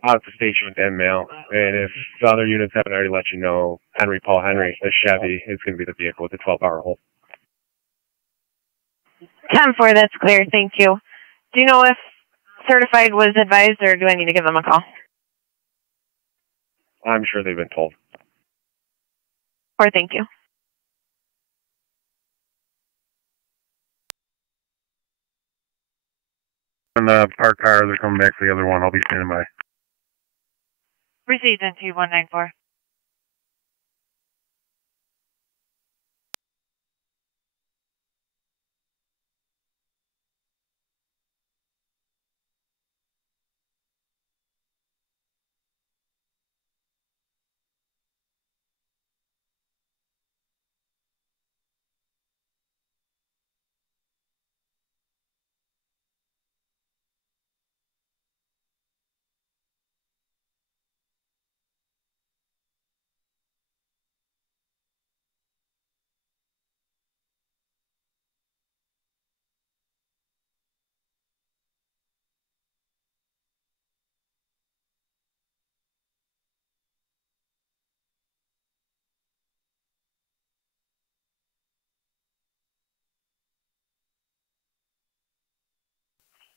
Out at the station with end mail, and if the other units haven't already let you know, Paul Henry, the Chevy, is going to be the vehicle with the 12-hour hold. 10-4, that's clear, thank you. Do you know if certified was advised, or do I need to give them a call? I'm sure they've been told. Or thank you. And the parked cars are coming back to the other one. I'll be standing by. Received NT194.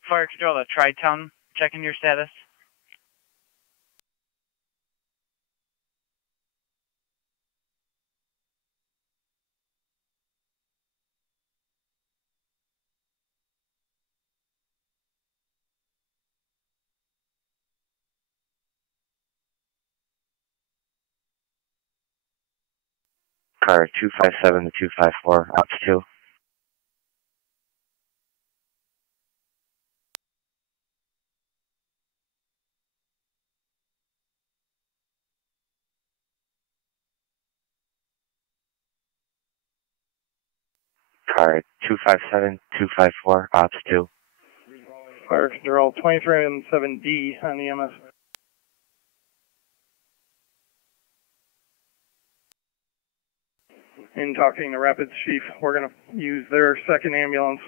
Fire Control to Tri-Town, checking your status. Car 257 to 254, ops 2. Car 257 254, ops 2. Fire control 2307D on EMS. In talking to Rapids Chief, we're going to use their second ambulance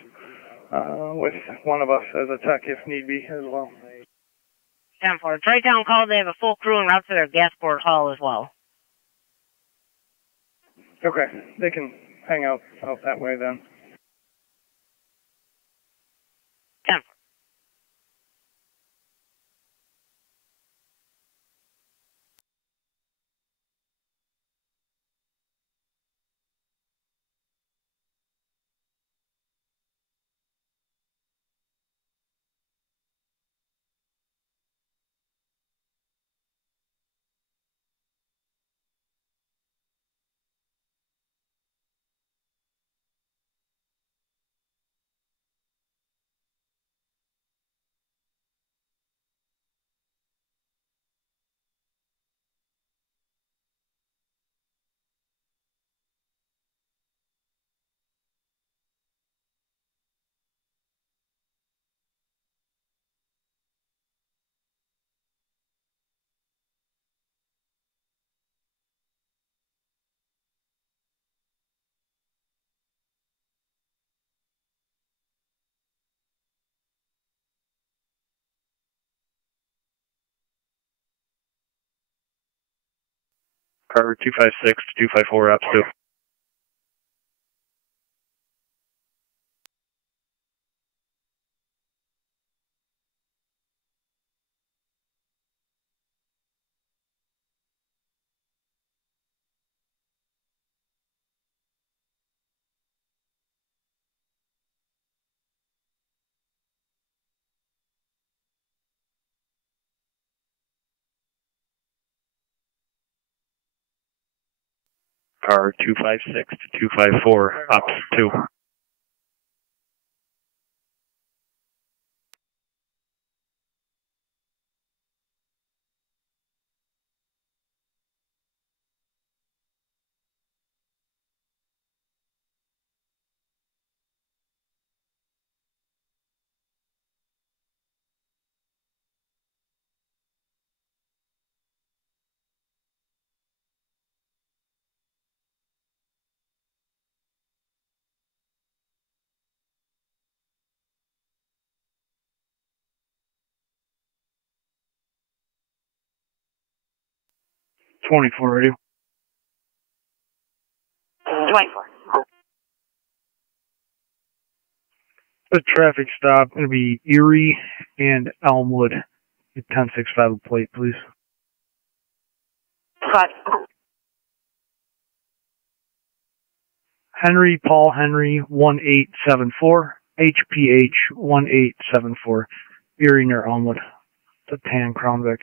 with one of us as a tech if need be as well. 10-4. Tri-Town called. They have a full crew en route to their Gasport Hall as well. Okay, they can hang out that way then. 10-4. Car 256 to 254, ops 2. Car 256 to 254, ops 2. .24 radio. 24. The traffic stop going to be Erie and Elmwood. 1065 plate, please. 5. Henry, Paul Henry, 1874. HPH 1874. Erie near Elmwood. The tan Crown Vic.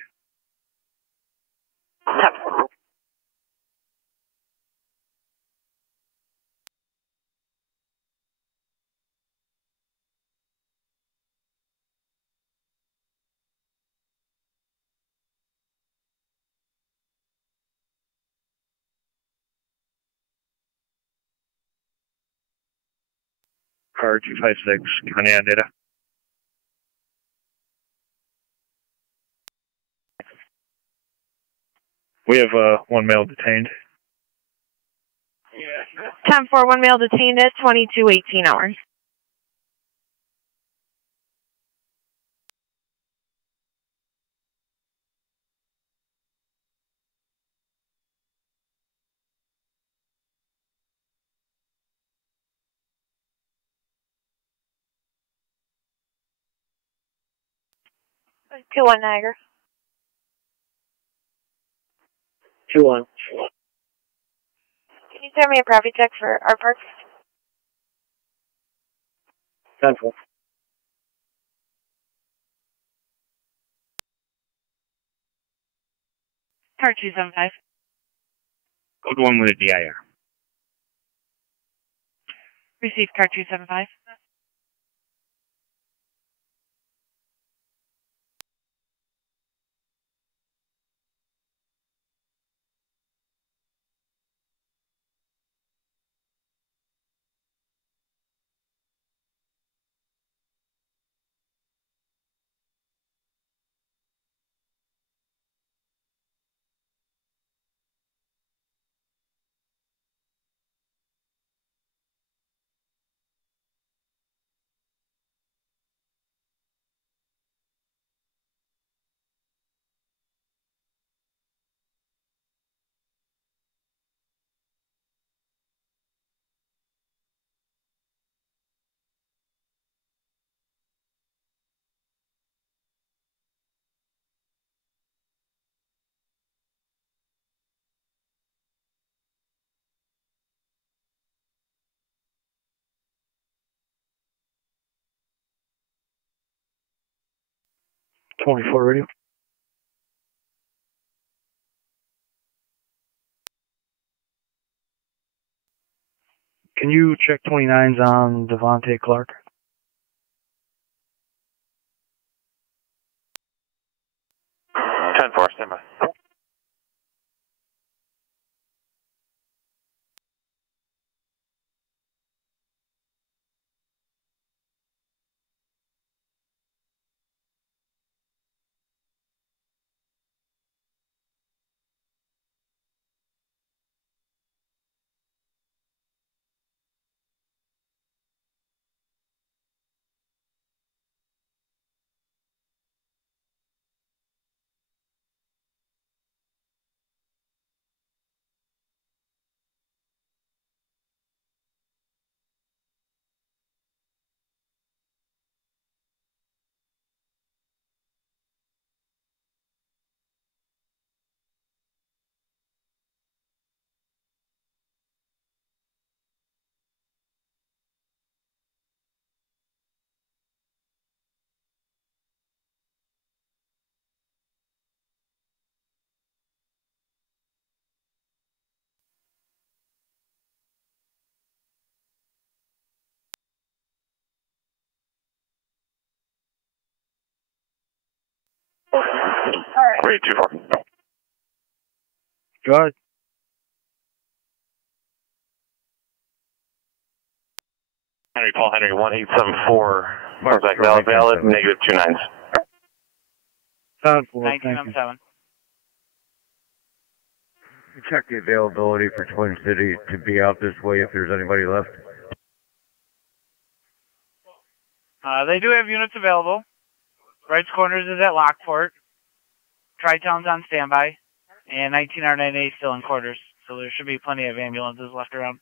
Car 256, County on data. We have one male detained. 10-4, one male detained at 2218 hours. Two one Niagara. 2-1. Can you send me a profit check for our park? 10-4. Car 275. Code 1 with a DIR. Received car 275. .24 radio. Can you check 29s on Devontae Clark? 10-4, stand by. Alright. 324. Go ahead. Henry, Paul Henry, 1874. Valid, negative 29s. Sound 4, 1907. Check the availability for Twin City to be out this way if there's anybody left. They do have units available. Wrights Corners is at Lockport. Tri-Town's on standby. And 19R9A is still in quarters. So there should be plenty of ambulances left around.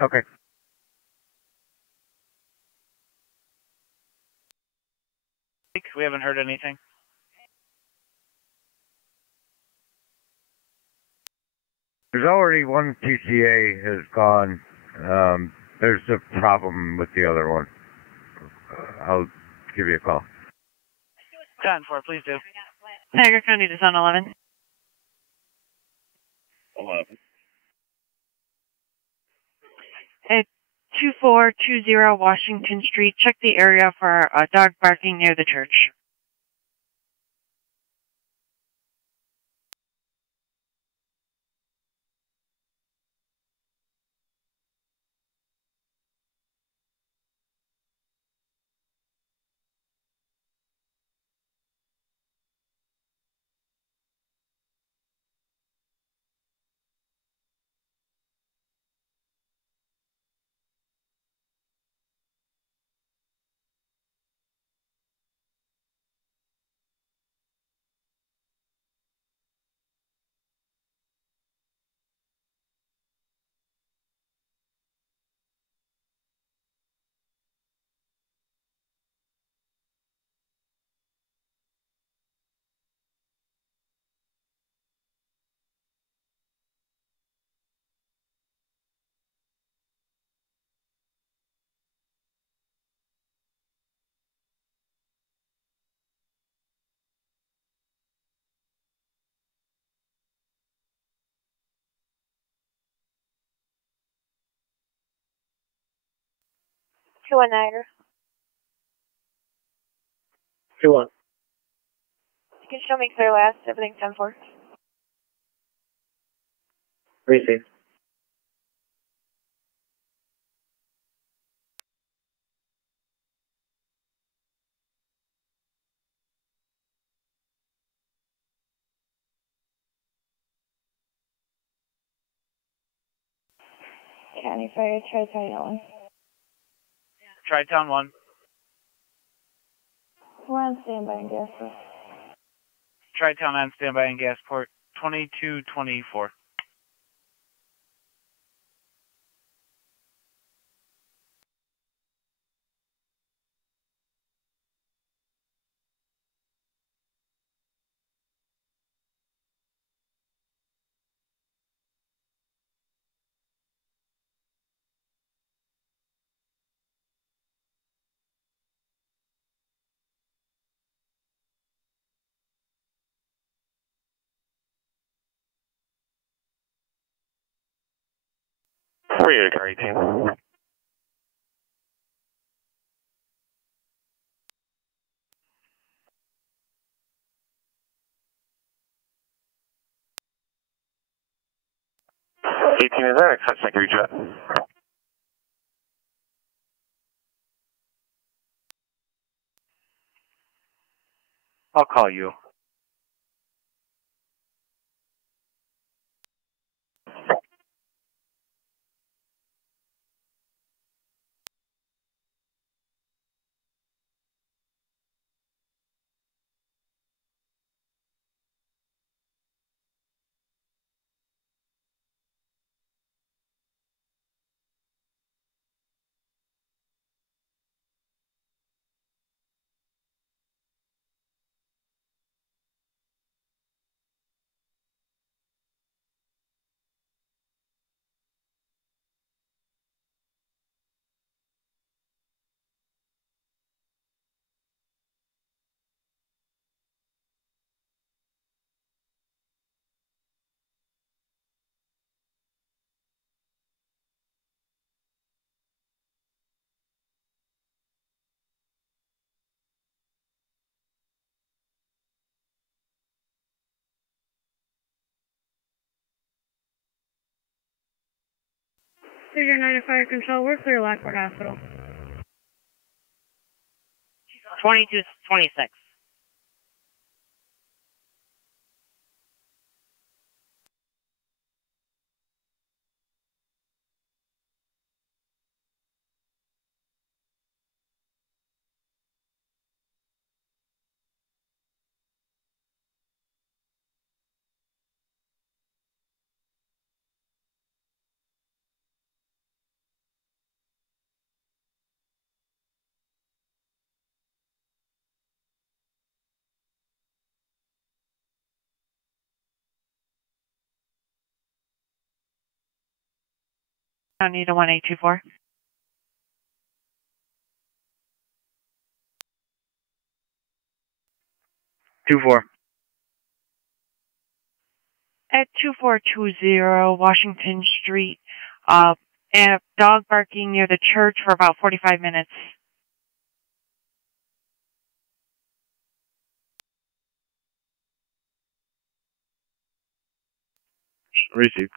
Okay. We haven't heard anything. There's already one TCA has gone. There's a problem with the other one. I'll give you a call. 10-4, please do. Niagara County to Zone 11. 11. At 2420 Washington Street, check the area for a dog barking near the church. 2-1 Niagara. 2-1. You can show me clear last, everything's 10-4. Receive. County Fire, Tri-Town 1. Tri-Town 1. We're on standby in Gasport. Tri-Town on standby in Gasport. 2224. Ready to car 18. Is there an access security jet? I'll call you. Figure 9 Fire Control, we're clear Lockport Hospital. 2226. I need a 1824. Two four. At 2420 Washington Street, and a dog barking near the church for about 45 minutes. Receive.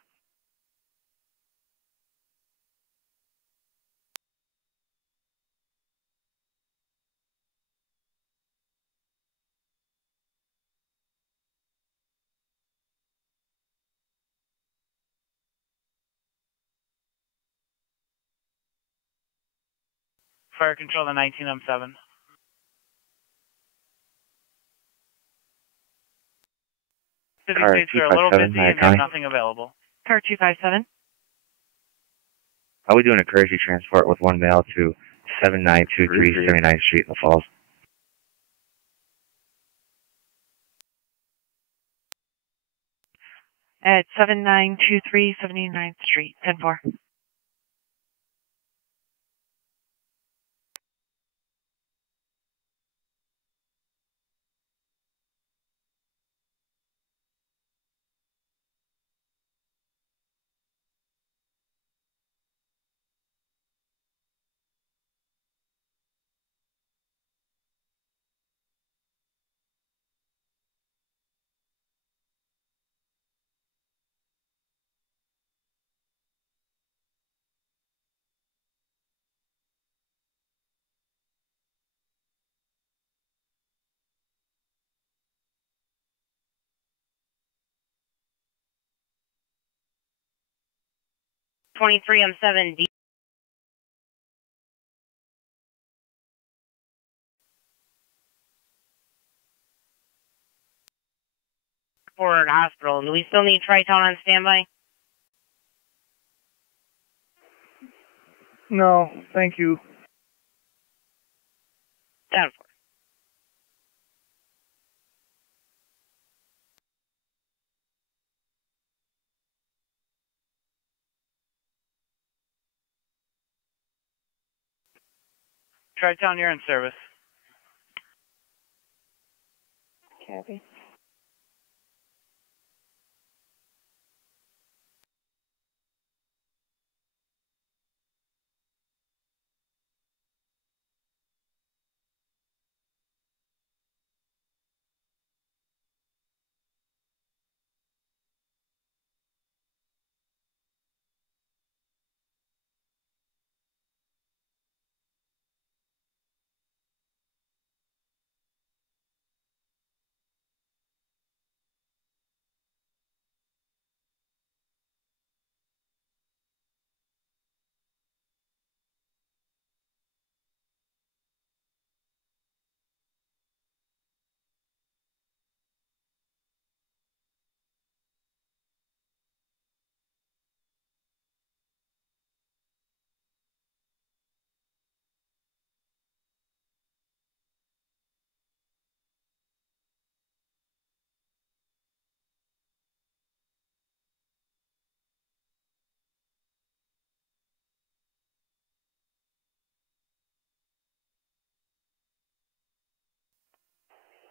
Fire control to 19M7. City Car states are a little 257, busy and have nothing available. Car 257. Are we doing a courtesy transport with one male to 7923 79th Street in the Falls? At 7923 79th Street, 10-4. 23M7D. Lockport Hospital. Do we still need Tri-Town on standby? No, thank you. 10-4. Tri-Town, you're in service. Copy.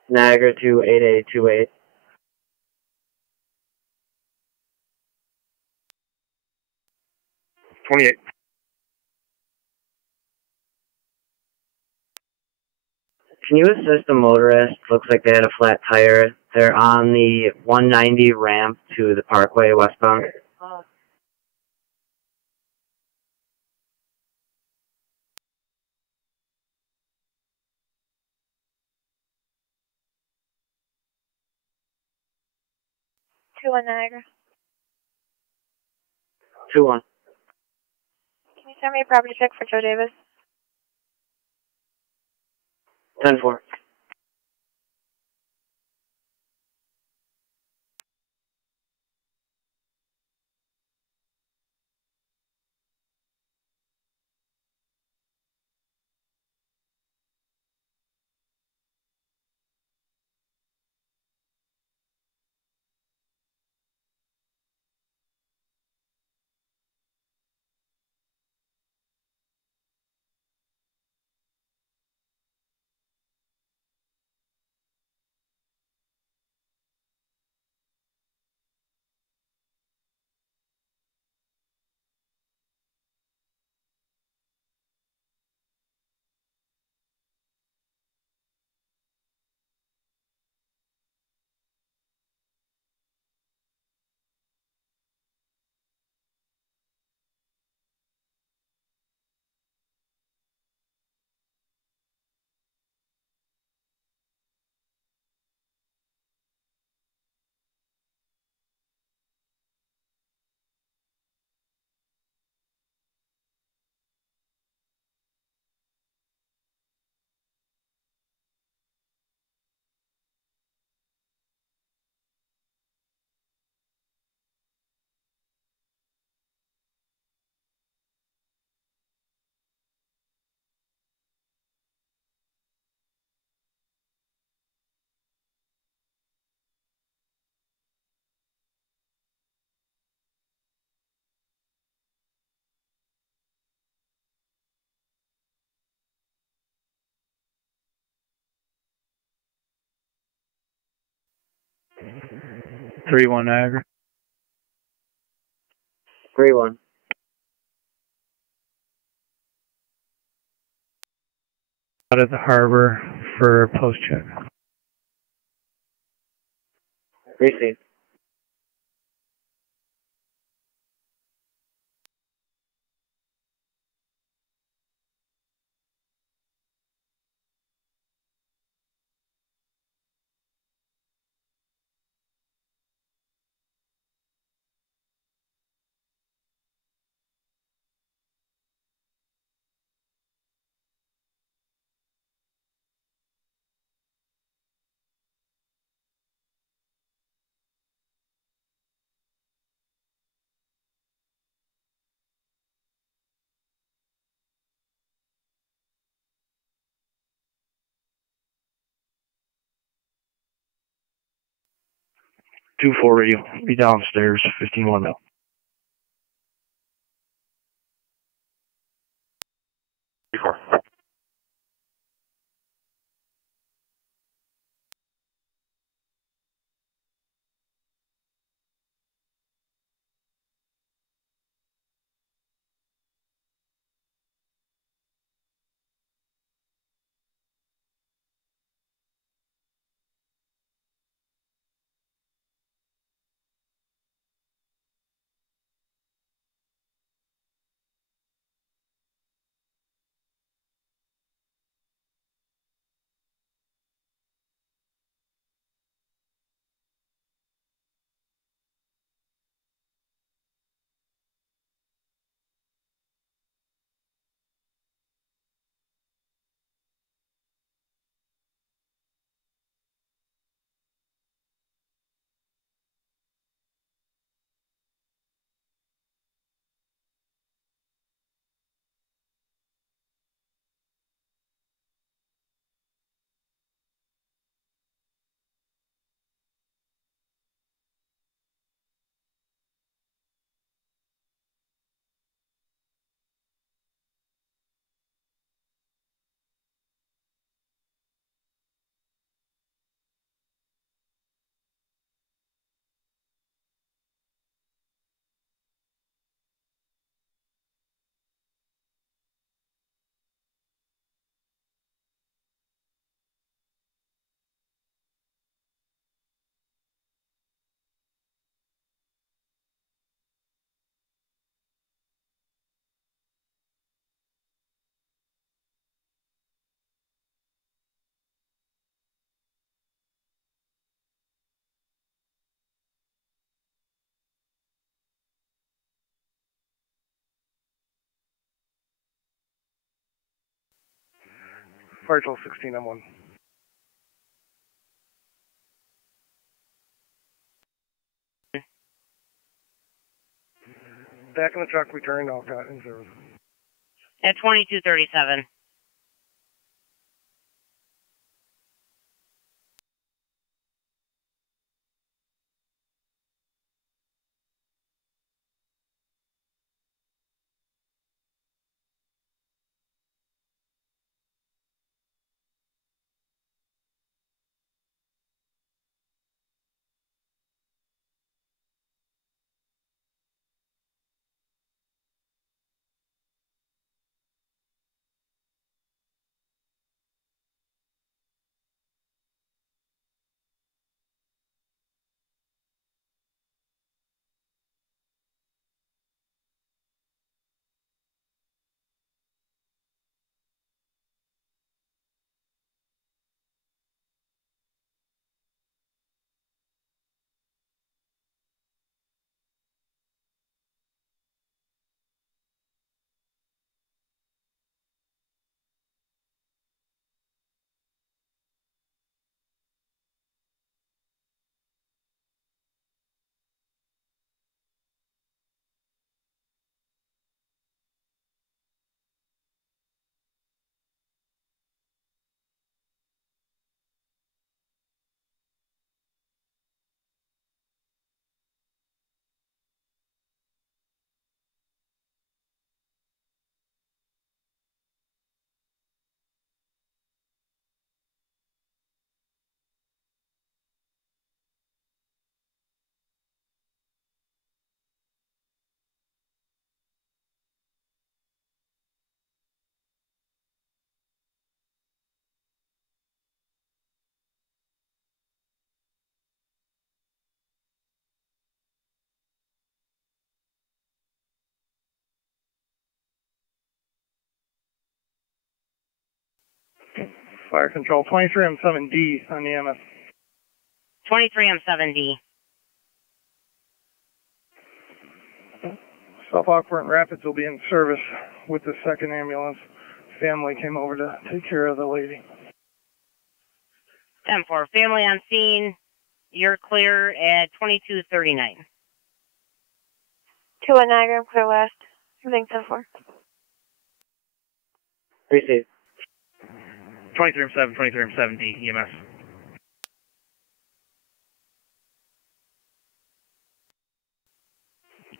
Niagara to 8828. 28. Can you assist the motorist? Looks like they had a flat tire. They're on the 190 ramp to the Parkway westbound. Two one Niagara. 2-1. Can you send me a property check for Joe Davis? 10-4. Three one Niagara. 3-1. Out of the harbor for post check. Receive. 2-4 radio. Be downstairs, 15-1 now. Before. Fire till 16 M1. Back in the truck, return to Alcott in service. At 2237. Fire control, 23M7D on the EMS. 23M7D. South Lockport and Rapids will be in service with the second ambulance. Family came over to take care of the lady. 10-4. Family on scene. You're clear at 2239. 2 at Niagara, clear west. Everything 10-4. Receive. 23M7, 23M7D, EMS.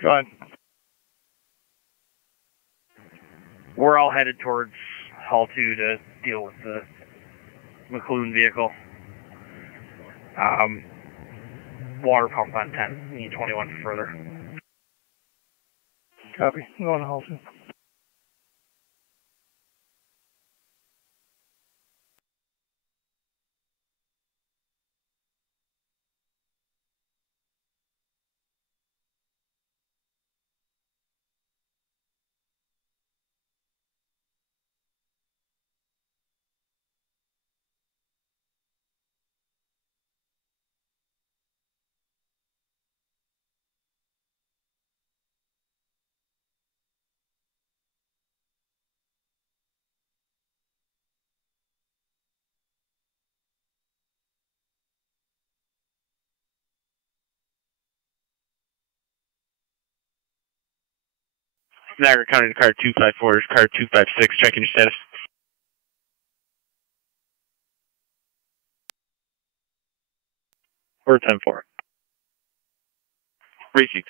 Go ahead. We're all headed towards Hall 2 to deal with the McLuhan vehicle. Water pump on 10. Need 21 for further. Copy. I'm going to Hall 2. Niagara County to car 254, car 256, checking your status. We're 10-4. Received.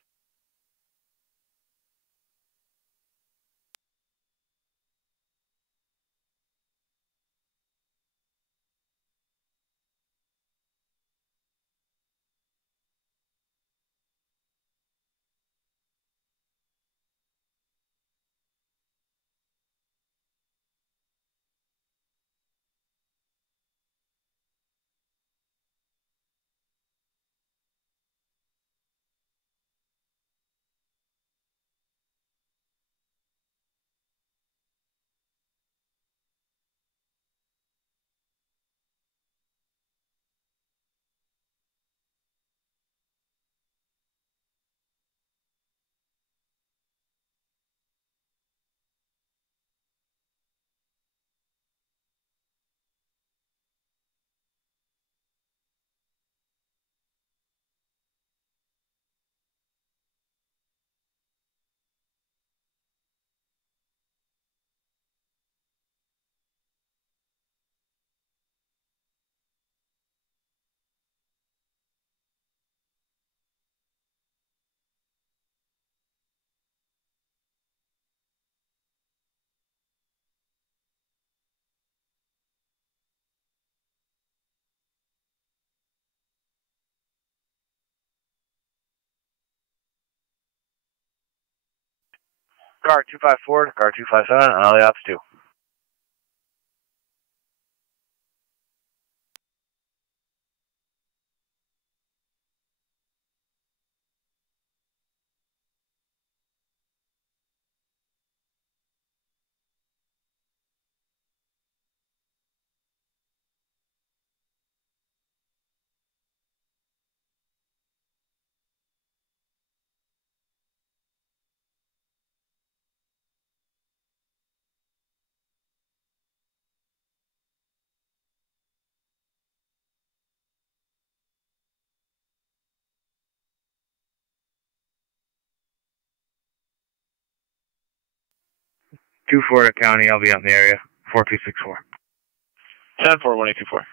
Car 254 to car 257 on LA Ops 2. Two Florida County, I'll be out in the area. 4264. 10-4-1824.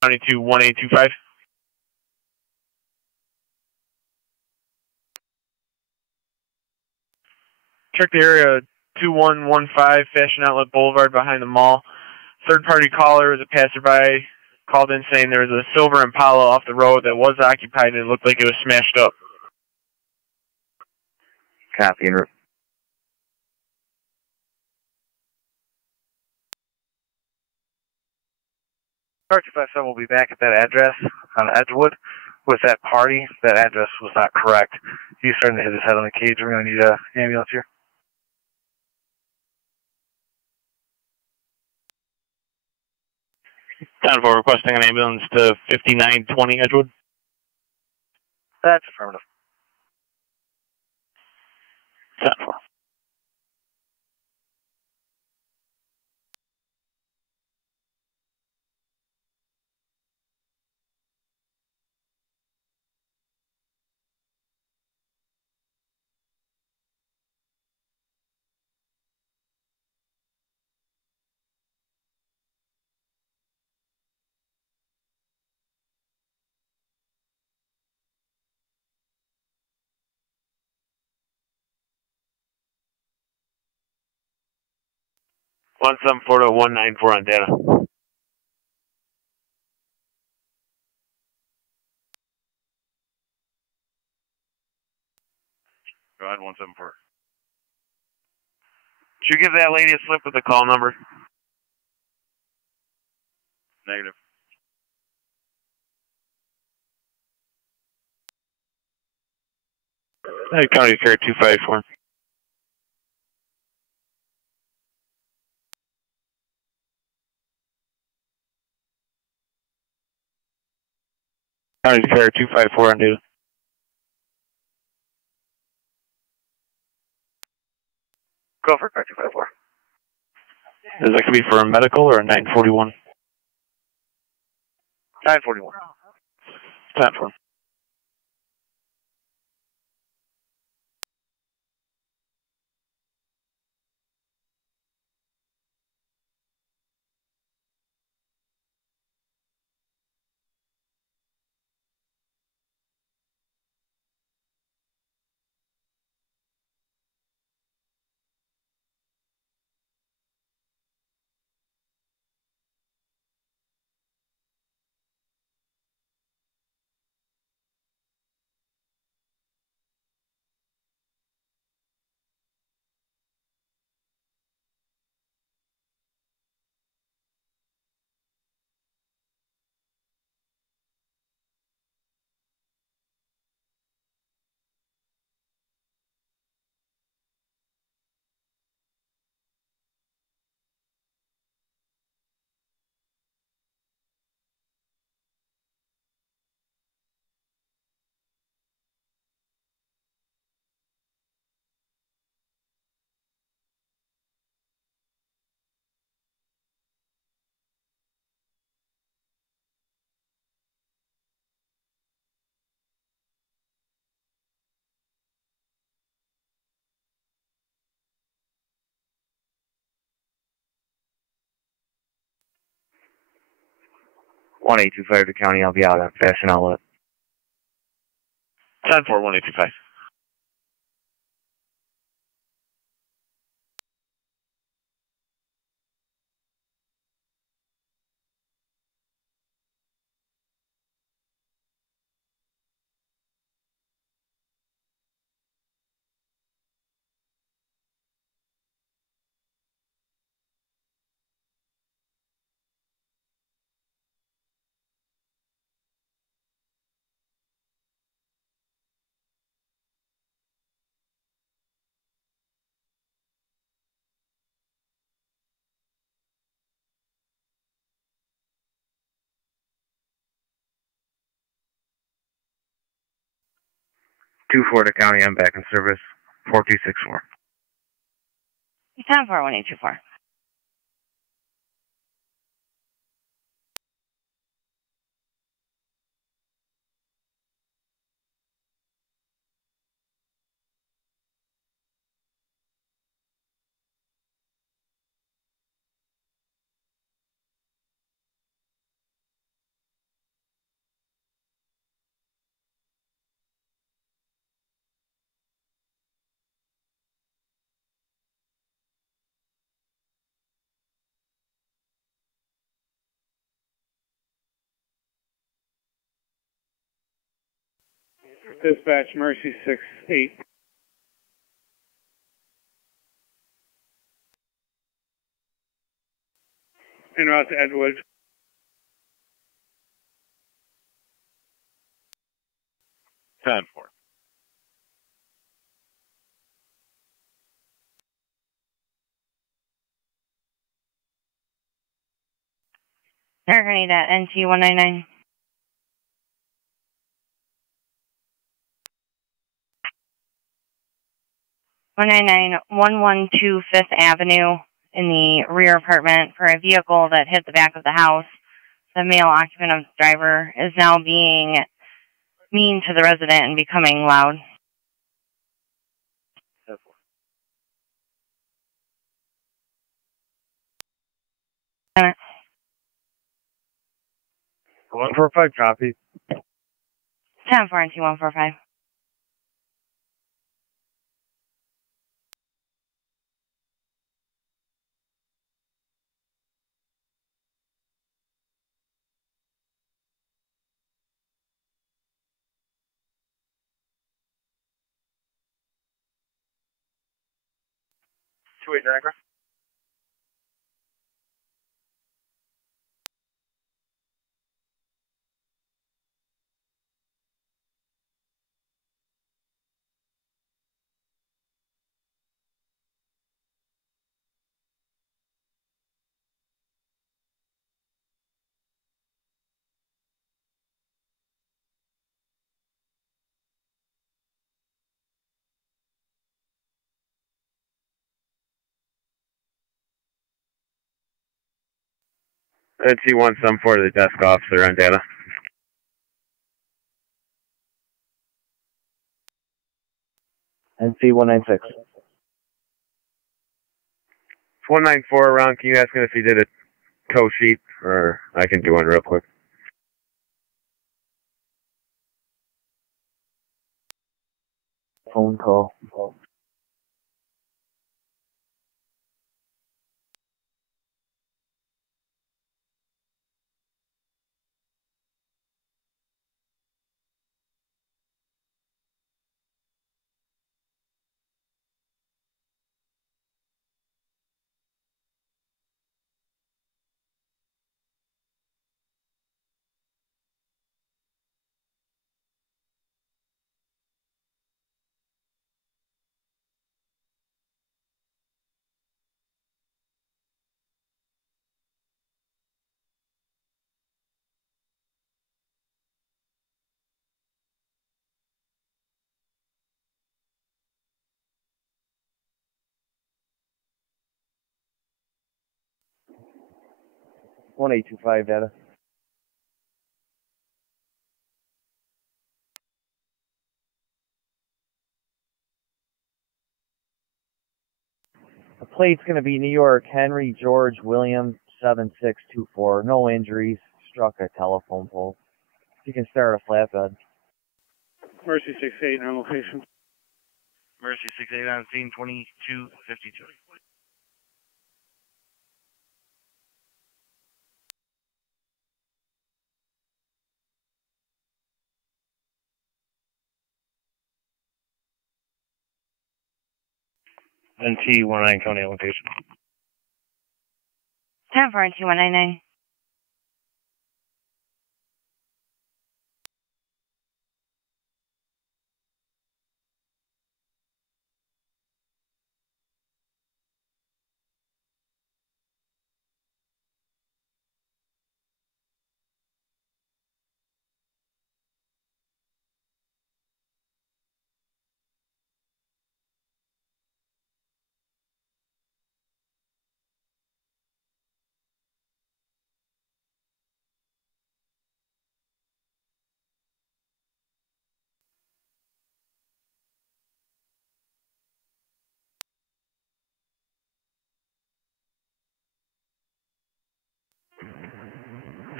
County to 1825. Check the area 2115 Fashion Outlet Boulevard behind the mall. Third party caller was a passerby, called in saying there was a silver Impala off the road that was occupied and it looked like it was smashed up. Copy. Car 257 will be back at that address on Edgewood with that party. That address was not correct. He's starting to hit his head on the cage. We're going to need an ambulance here. 10-4 requesting an ambulance to 5920 Edgewood. That's affirmative. 10-4. 174 to 194 on data. Go ahead, 174. Should you give that lady a slip with the call number? Negative. County Care 254. County Care 254 on data. Go for car 254. Is that going to be for a medical or a 941? 941. 941. One 825 to county. I'll be out on fashion outlet. 10-4, 1825. Two 4 to county. I'm back in service. 4264. 10-4, 1824. Dispatch, Mercy 6-8. En route to Edgewood. Ten four. Target at NT 199. Fifth Avenue in the rear apartment for a vehicle that hit the back of the house. The male occupant of the driver is now being mean to the resident and becoming loud. Uh, 145 copy. 10-4 NT 145. 28 Niagara. NT174 to the desk officer on data. NC196. 194 around, can you ask him if he did a tow sheet, or I can do one real quick. Phone call. $1825 data. The plate's going to be New York, Henry George William 7624. No injuries. Struck a telephone pole. You can start a flatbed. Mercy 68 on location. Mercy 68 on scene 2252. NT19 County location. 10 for NT199.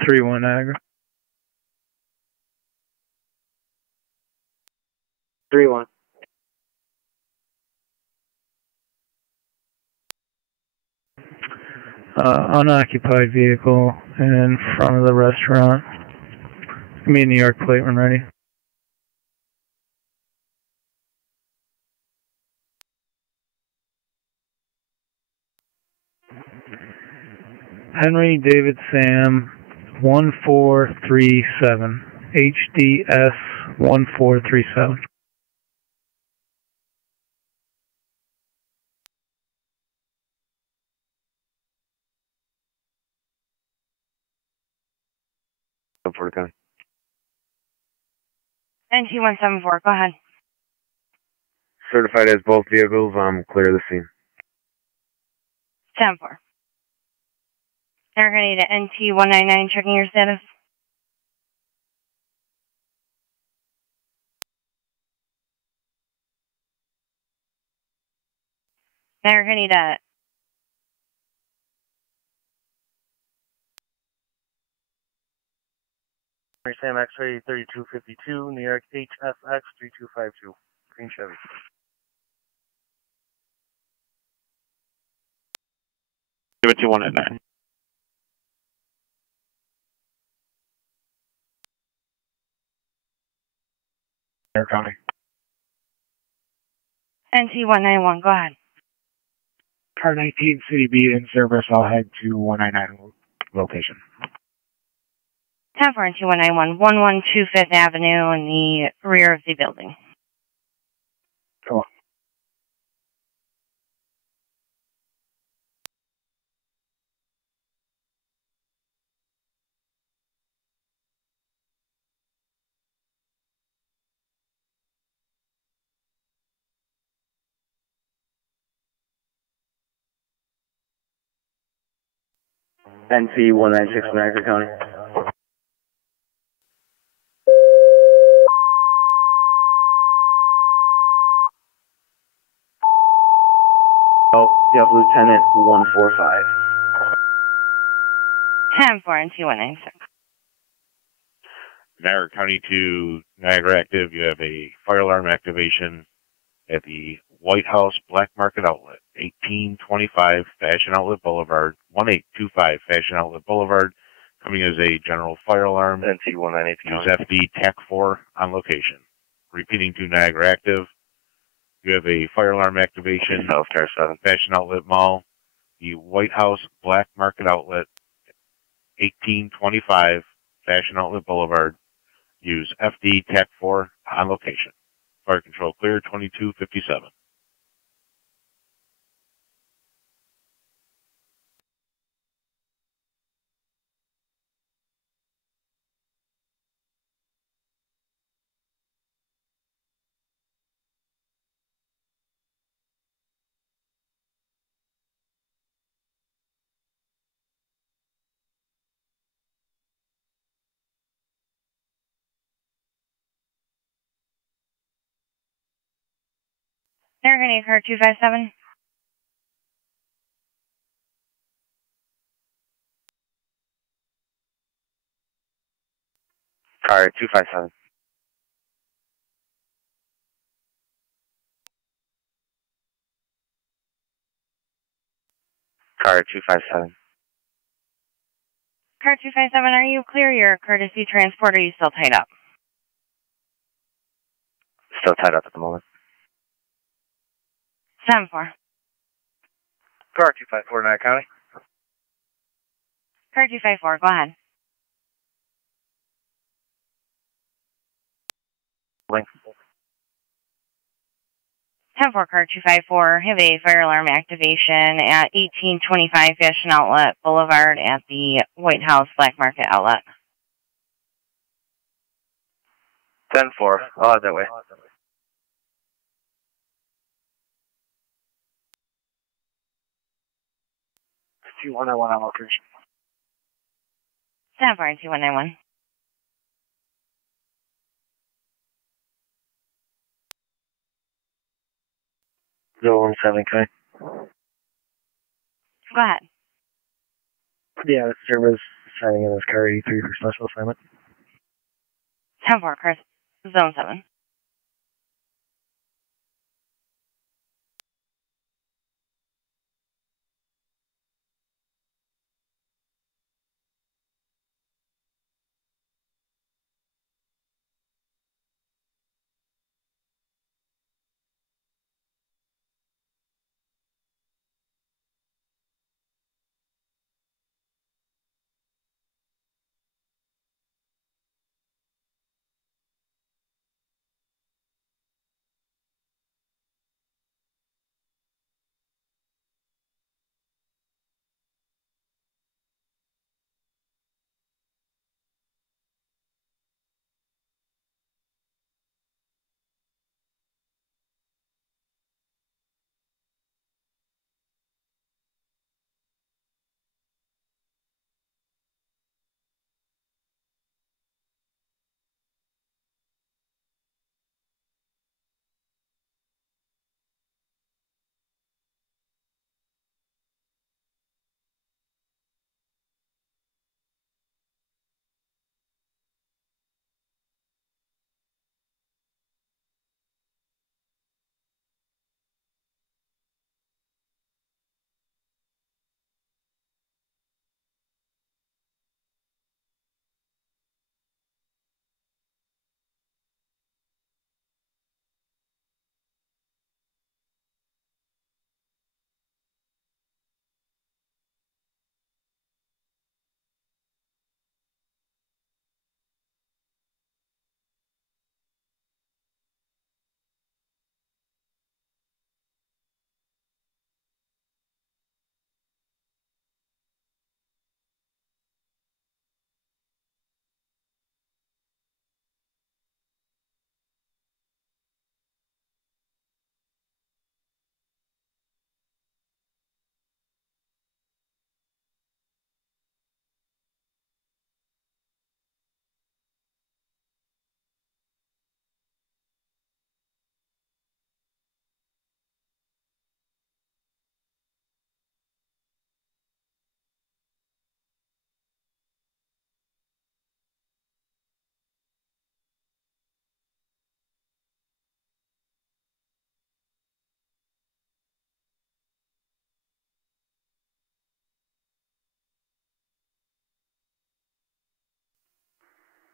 Three-one Niagara. 3-1. Unoccupied vehicle in front of the restaurant. Give me a New York plate when ready. Henry David Sam 1437. HDS 1437. NT174, go ahead. Certified as both vehicles, clear the scene. 10-4. They're going to need NT199 checking your status. They're going to need a Sam X-ray 3252, New York HFX 3252, green Chevy. Give it to 199. Air County. NT191, go ahead. Car 19, City B in service. I'll head to 199 location. 10-4 and 2191, 112 Fifth Avenue in the rear of the building. Cool. NC 196 Niagara County. Oh, you have Lieutenant 145. 10-4 and 2196. Niagara County to Niagara Active, you have a fire alarm activation at the White House Black Market Outlet, 1825 Fashion Outlet Boulevard, 1825 Fashion Outlet Boulevard, coming as a general fire alarm. NC 198. Use FD TAC 4 on location. Repeating to Niagara Active, you have a fire alarm activation, Healthcare 7. Fashion Outlet Mall, the White House Black Market Outlet, 1825 Fashion Outlet Boulevard. Use FD TAC 4 on location. Fire control clear, 2257. Niagara County, car 257. Car 257. Car 257. Car 257, are you clear your courtesy transport, or are you still tied up? Still tied up at the moment. 10-4. Car 254, Niagara County. Car 254, go ahead. Link. 10-4, car 254, have a fire alarm activation at 1825 Fashion Outlet Boulevard at the White House Black Market Outlet. 10-4, I'll head that way. T191 on location. 10-4 and 2191. Zone 7, okay. Go ahead. Yeah, this service signing in as car 83 for special assignment. 10-4, car zone 7.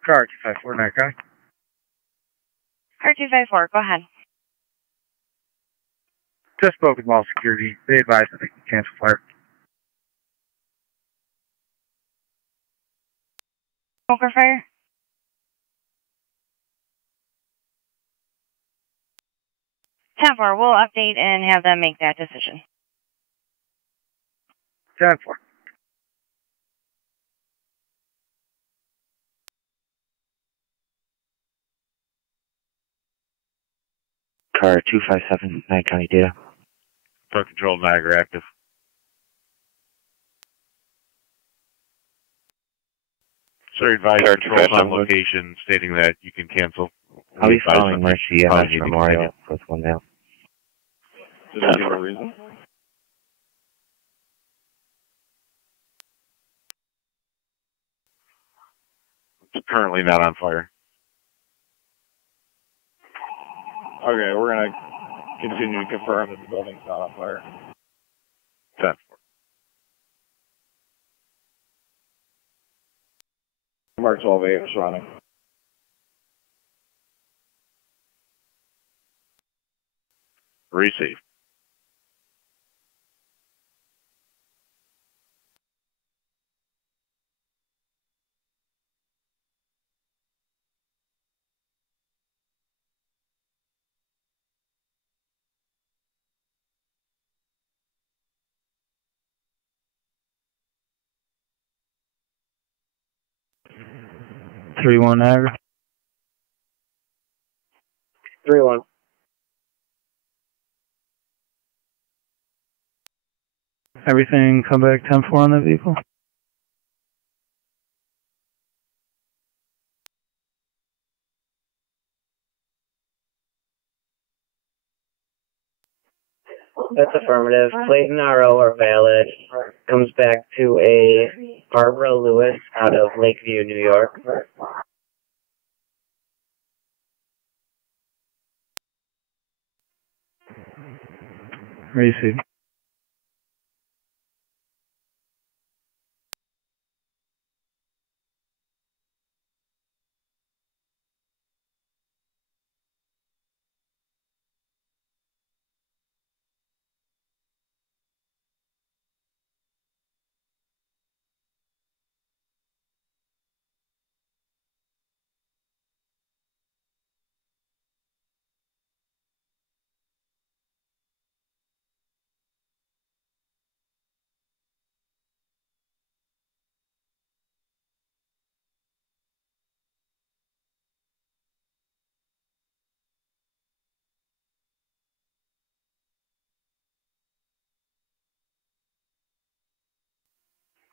Car 254, Niagara. Car 254, go ahead. Just spoke with mall security. They advised that they can cancel fire. Smoker fire? We'll update and have them make that decision. 10-4. Car 257, Niagara County data. Park control Niagara active. Sir, advise controls on location stating that you can cancel. I'll be following Mercy MS Memorial with one now. Does that give a reason? It's currently not on fire. Okay, we're going to continue to confirm that the building's not on fire. 10-4. Mark 12-8 is running. Receive. Three one Niagara. 3-1. Everything come back 10-4 on that vehicle? That's affirmative. Plate and RO are valid. Comes back to a Barbara Lewis out of Lakeview, New York. Receive.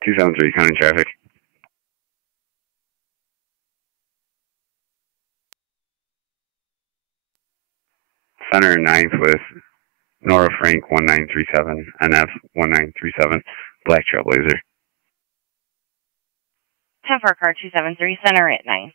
Two 273 county traffic. Center 9th with Nora Frank 1937, NF 1937, Black Trailblazer. 10-4, car 273, center at 9.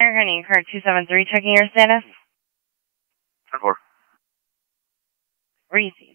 Niagara car 273, checking your status. 10-4. Reese.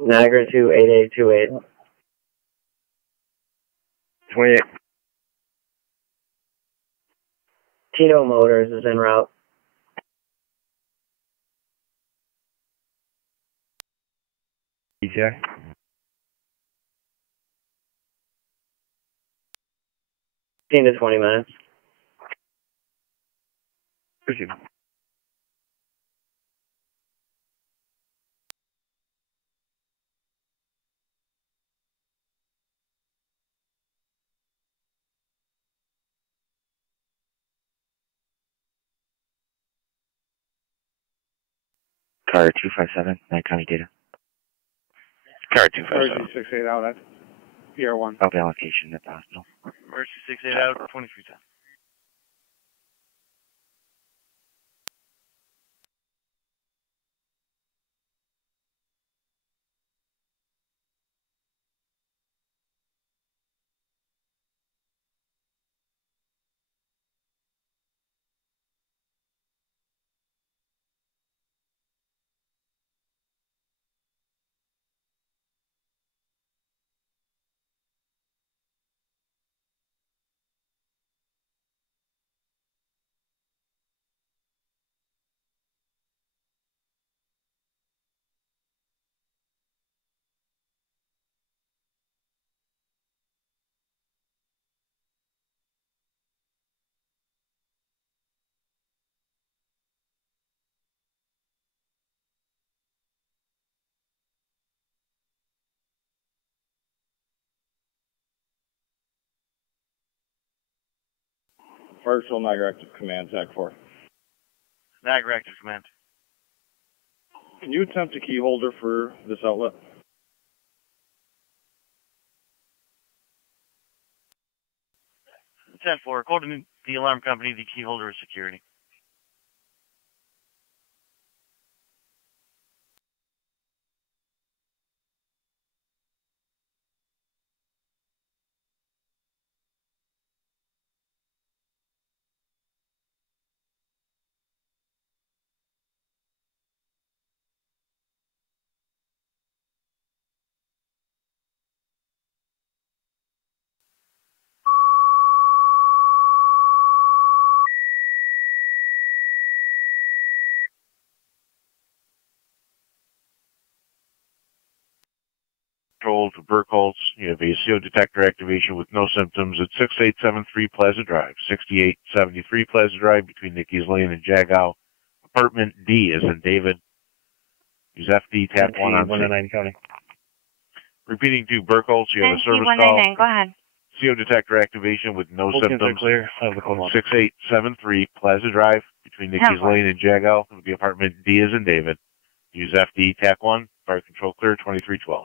Niagara 28828. 28. Tito Motors is en route. ETA? 15 to 20 minutes. Proceed. Car 257, Night County data. Car 257. 68 out at PR1. Up allocation at the hospital. Mercy 68 out, 2310. Marshall, Niagara Active Command, TAC 4. Niagara Active Command. Can you attempt a key holder for this outlet? 10-4, according to the alarm company, the key holder is security. control to Burkholz. You have a CO detector activation with no symptoms at 6873 Plaza Drive, 6873 Plaza Drive between Nicky's Lane and Jagow. Apartment D is in David. Use FD TAC 1 on 109 County. Repeating to Burkholz, you have a service 199, call. go ahead. CO detector activation with no Bookings are symptoms. clear. I have the code on. 6873 Plaza Drive between Nicky's Lane and Jagow. It would be apartment D is in David. Use FD TAC 1. Fire control clear 2312.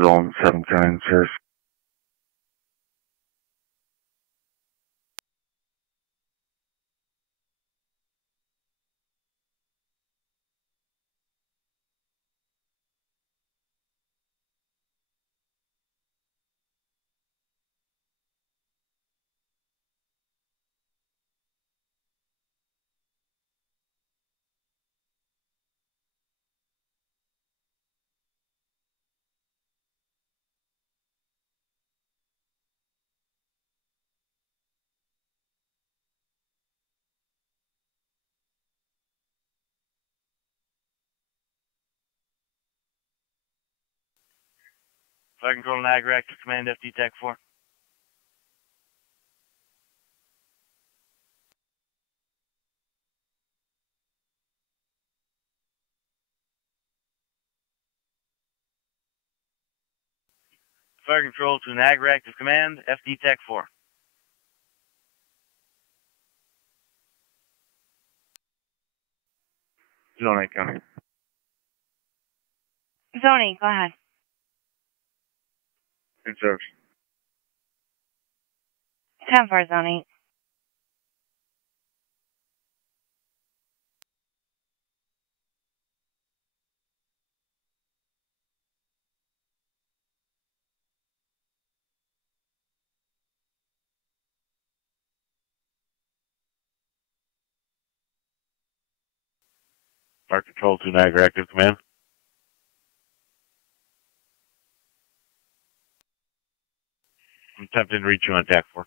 Zone 7 County Sheriff. Fire control Niagara, active command FD TAC 4. Fire control to Niagara, active command FD TAC 4. Zone 8 County. Zone 8, go ahead. In service. 10-4, Zone 8. Fire control to Niagara active command. I'm attempting to reach you on TAC 4.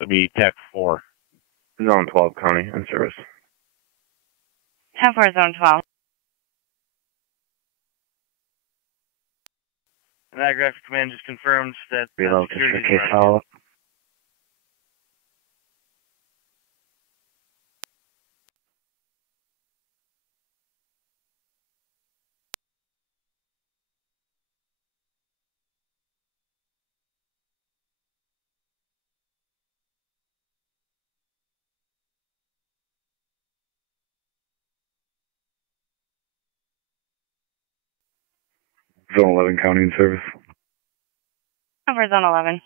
That'll be TAC 4. Zone 12 County in service. 10-4, Zone 12. Niagara active command just confirmed that Reload security district case follow-up. Zone 11 County in service. 10-4, Zone 11.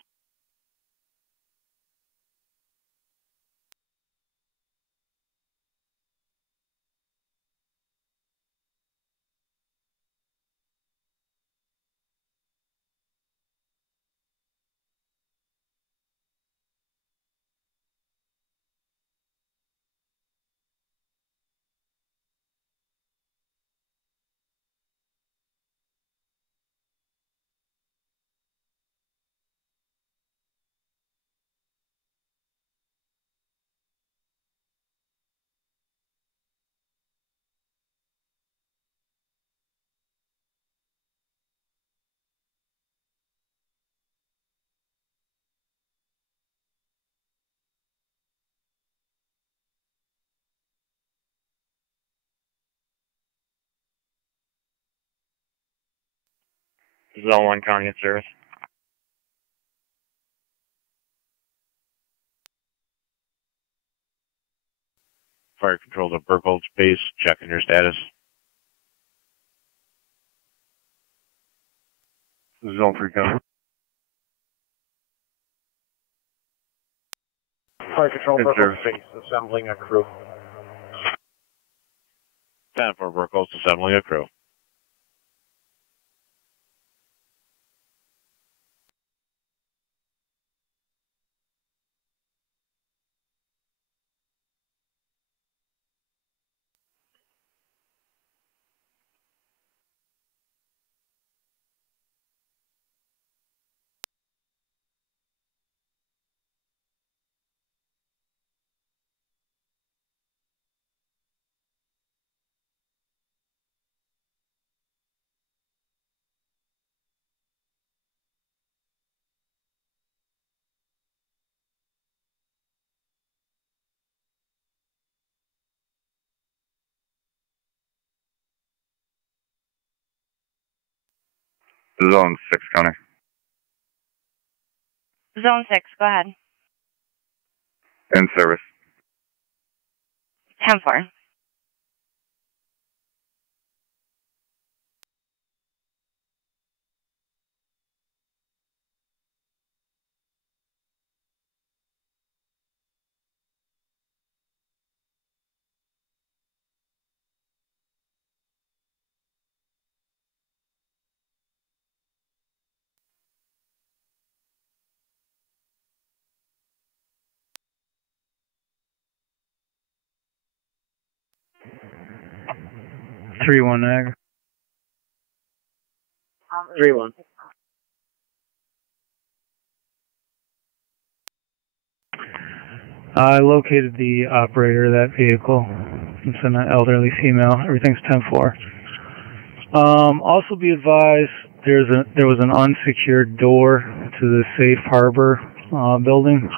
Zone 1 County in service. Fire control to Burkholz base, checking your status. Zone 3 County. Fire control, Burkholz base, assembling a crew. 10 for Burkholz, assembling a crew. Zone 6 County. Zone 6, go ahead. In service. 10-4. Three one Niagara. 3-1. I located the operator of that vehicle. It's an elderly female. Everything's 10-4. Also be advised, there was an unsecured door to the safe harbor building.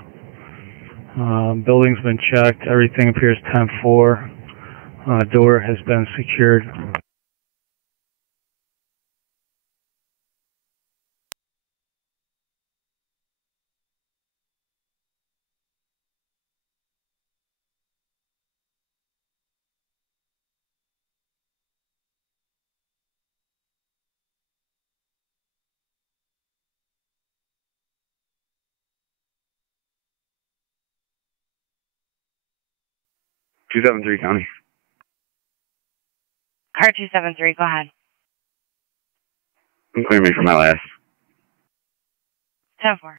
Building's been checked. Everything appears 10-4. Door has been secured. Two 273 County. Car 273, go ahead. Clear me for my last. 10-4.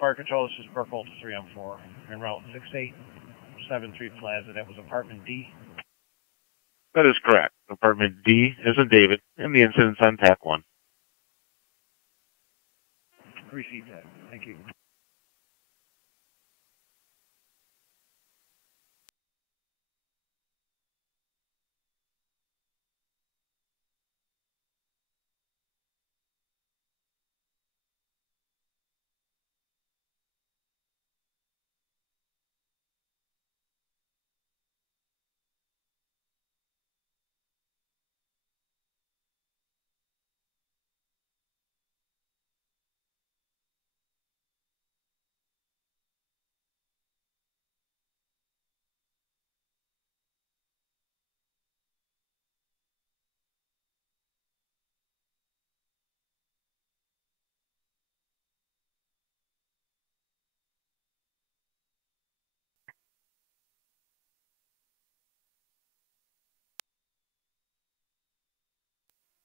Fire control, this is Burkholz 3-4. En route 6873 Plaza. That was apartment D. That is correct. Apartment D is in David, and the incident's on TAC 1. Received that. Thank you.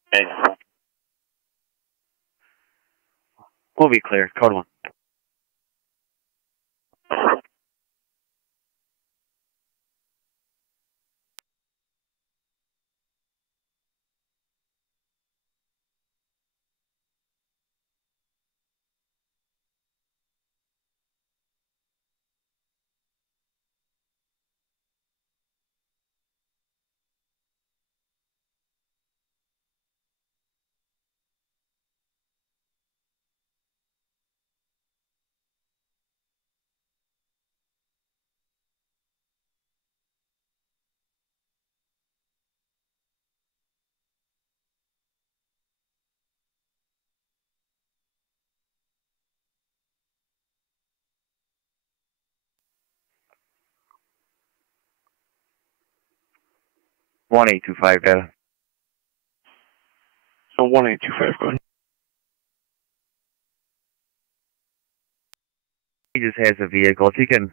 Hey. We'll be clear. Code 1. 1825 data. So 1825, go ahead. He just has a vehicle. If you can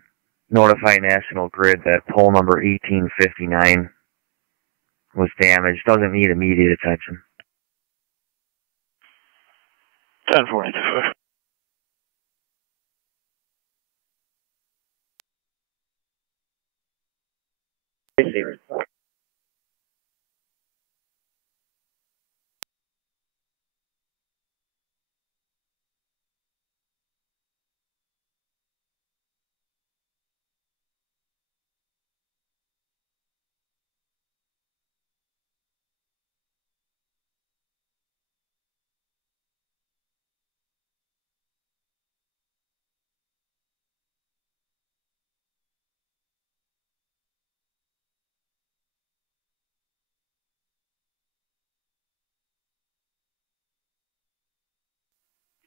notify National Grid that pole number 1859 was damaged, doesn't need immediate attention. 10-4-1825. Receiver.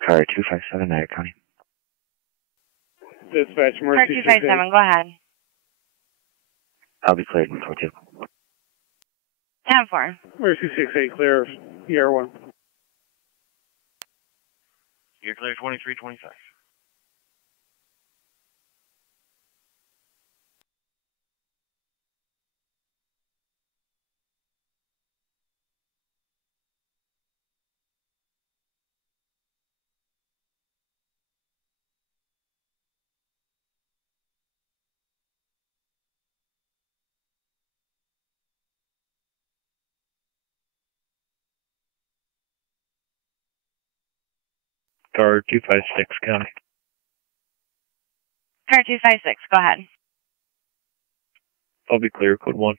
Car 257, Niagara County. Dispatch, Car Mercy 257, go ahead. I'll be cleared in code 2. 10-4. Mercy 68, clear, ER1. You're clear 2325. Car 256, County. Car 256, go ahead. I'll be clear, code 1.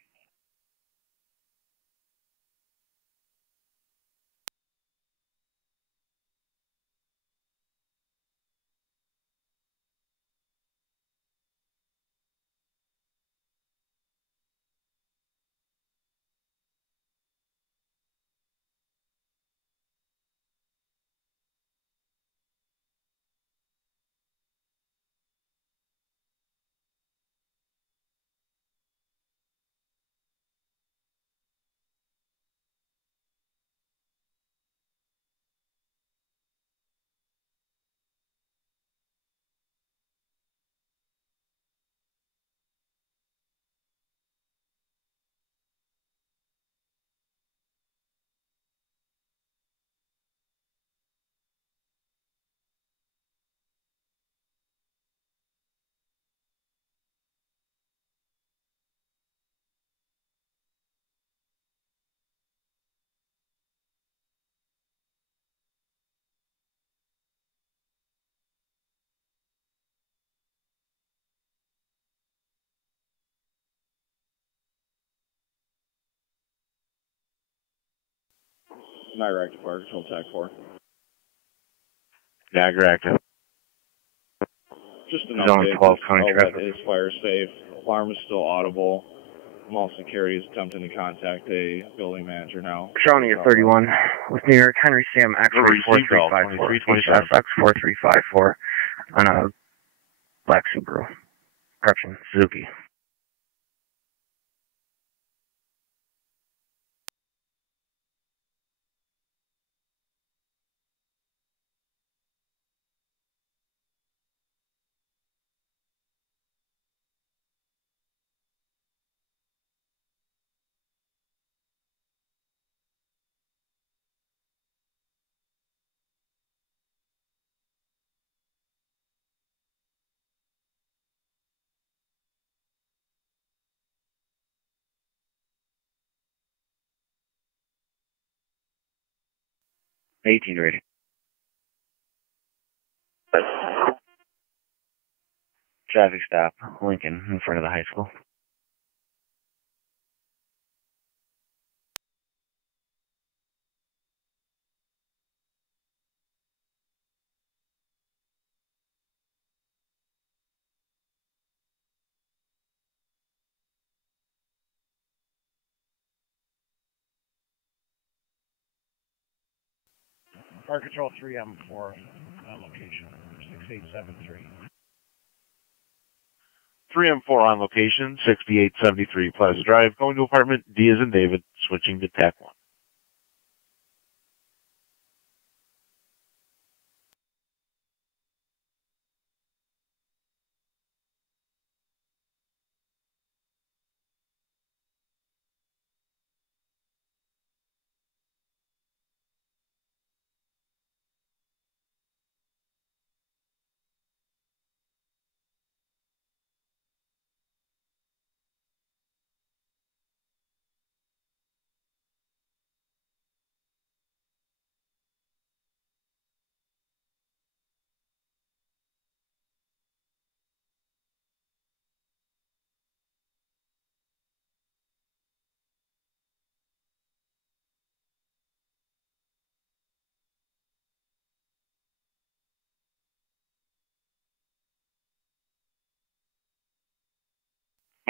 Niagara active fire control, TAC 4. Niagara active. Just an Zone update. 12, county Outlet traffic. is fire safe. Alarm is still audible. Mall security is attempting to contact a building manager now. Shawnee at 31 with New York, Henry Sam X-ray 4354, HSX 4354 on a black Subaru. Correction, Suzuki. $18 rating. Traffic stop, Lincoln, in front of the high school. Fire Control 3M4 location, 6873. 3M4 on location, 6873 Plaza Drive, going to apartment D as in David, switching to TAC 1.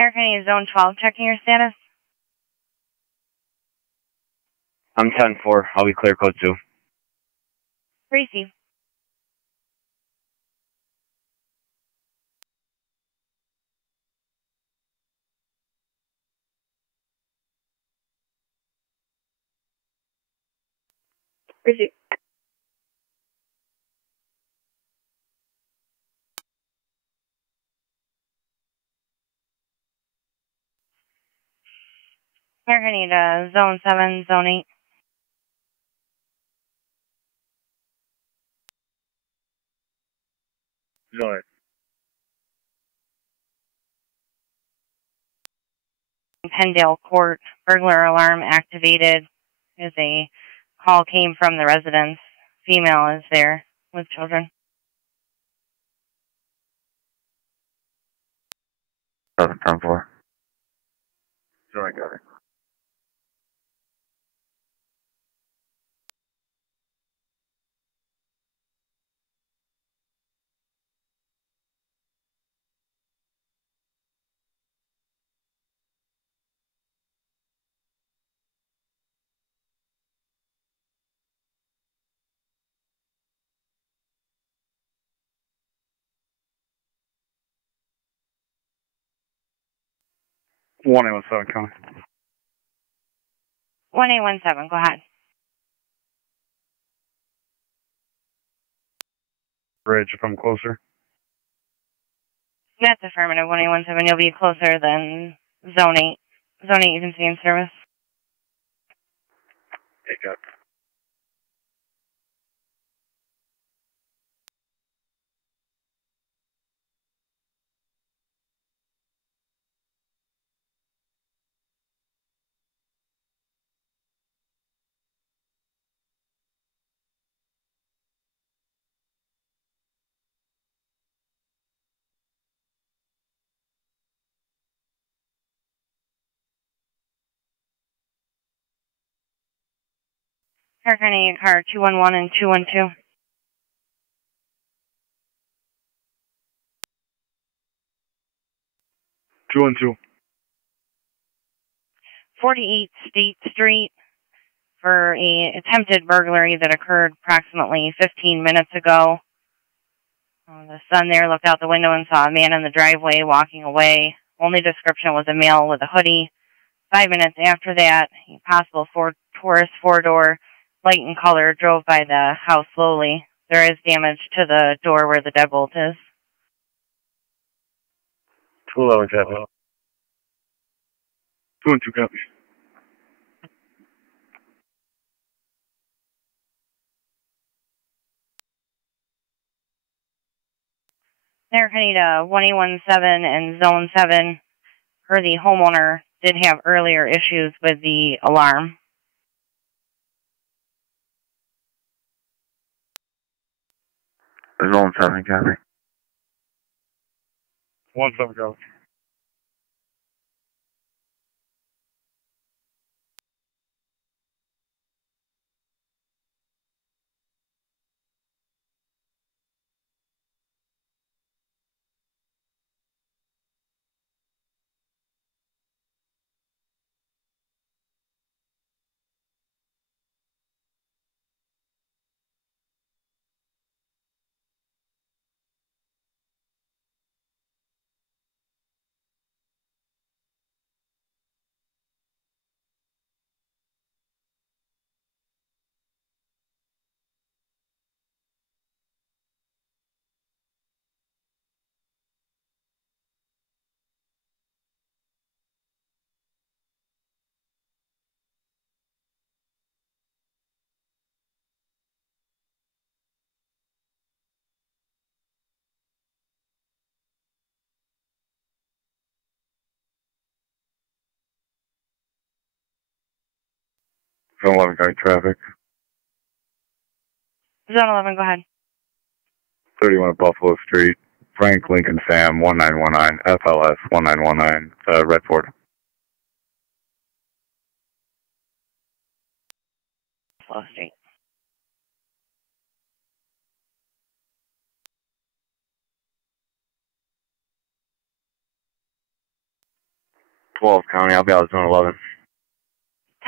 Air County Zone 12, checking your status. I'm 10-4. I'll be clear code 2. Receive. Receive. Air County to Zone 7, Zone 8. Zone 8. Pendale Court, burglar alarm activated as a call came from the residence. Female is there with children. 7-10-4. Zone 8, got it. One 817, County. 1817, go ahead. Bridge, if I'm closer. That's affirmative, 1817. You'll be closer than Zone 8. Zone 8 you can see in service. Take up. Air County car 211 and 212. 212. 48 State Street for a attempted burglary that occurred approximately 15 minutes ago. The son there looked out the window and saw a man in the driveway walking away. Only description was a male with a hoodie. 5 minutes after that, a possible Taurus four-door, light in color, drove by the house slowly. There is damage to the door where the deadbolt is. 211, copy. 212, copy. Air County to 1817 and Zone 7, per the homeowner, did have earlier issues with the alarm. Zone 7, copy. 17, copy. Zone 11 County Traffic. Zone 11, go ahead. 31 at Buffalo Street. Frank Lincoln Sam 1919, FLS 1919, Red Ford. Buffalo Street. County, I'll be out of Zone 11.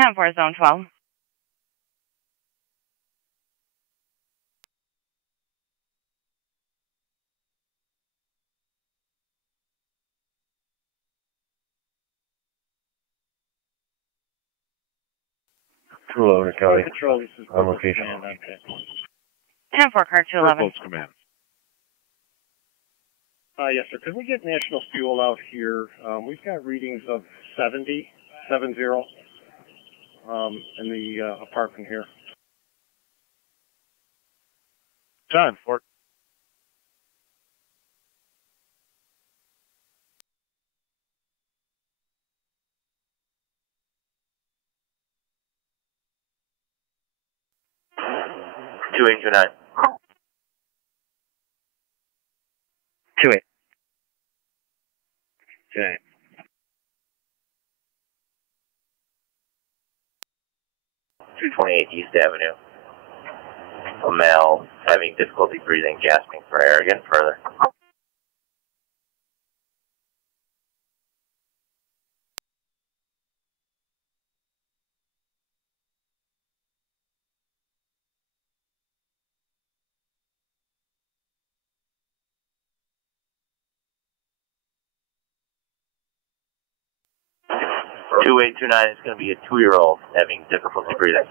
10-4, Zone 12. Tonawanda County. On location. 10-4, car 211. Command. Yes, sir. Could we get National Fuel out here? We've got readings of 70 in the apartment here. John, Fort. Two 829. 28. 228 East Avenue. A male having difficulty breathing, gasping for air. Again, further. Two 829 is going to be a 2-year-old having difficulty breathing.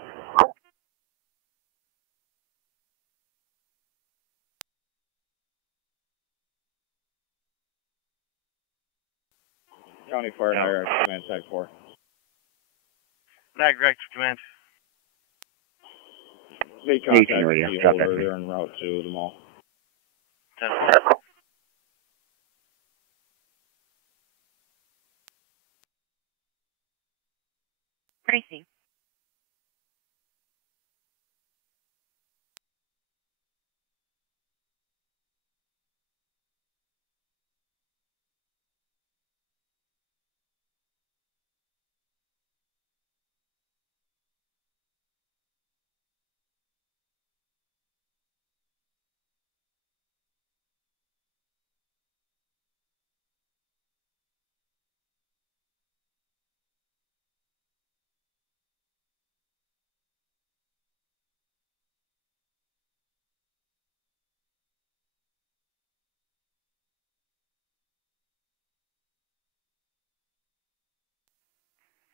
County Fire Hierarchy Command Type 4. Niagara Active Command. They contact the holder. They're en route to the mall. 10-4. Gracie.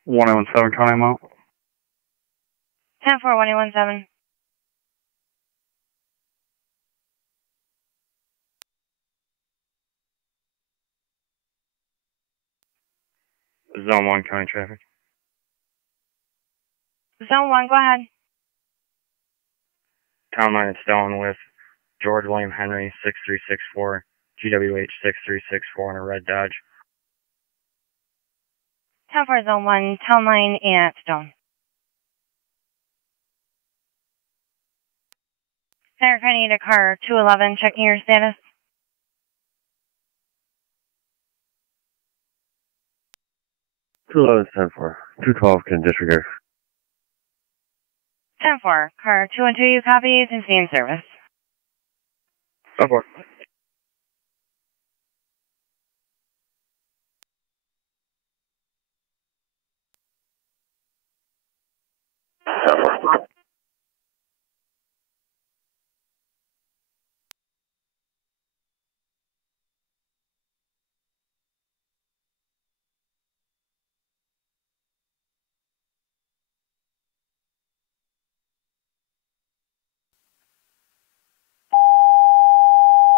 One 117 County, I'm out. 10-4, 117. Zone 1 County Traffic. Zone 1, go ahead. Town line is down with George William Henry 6364, GWH 6364 on a red Dodge. 10-4, Zone 1, town line at Stone. Center County to car 211, checking your status. Two 10-4. 212 can disregard. 10-4, car 212, you copy, is in service. 10-4.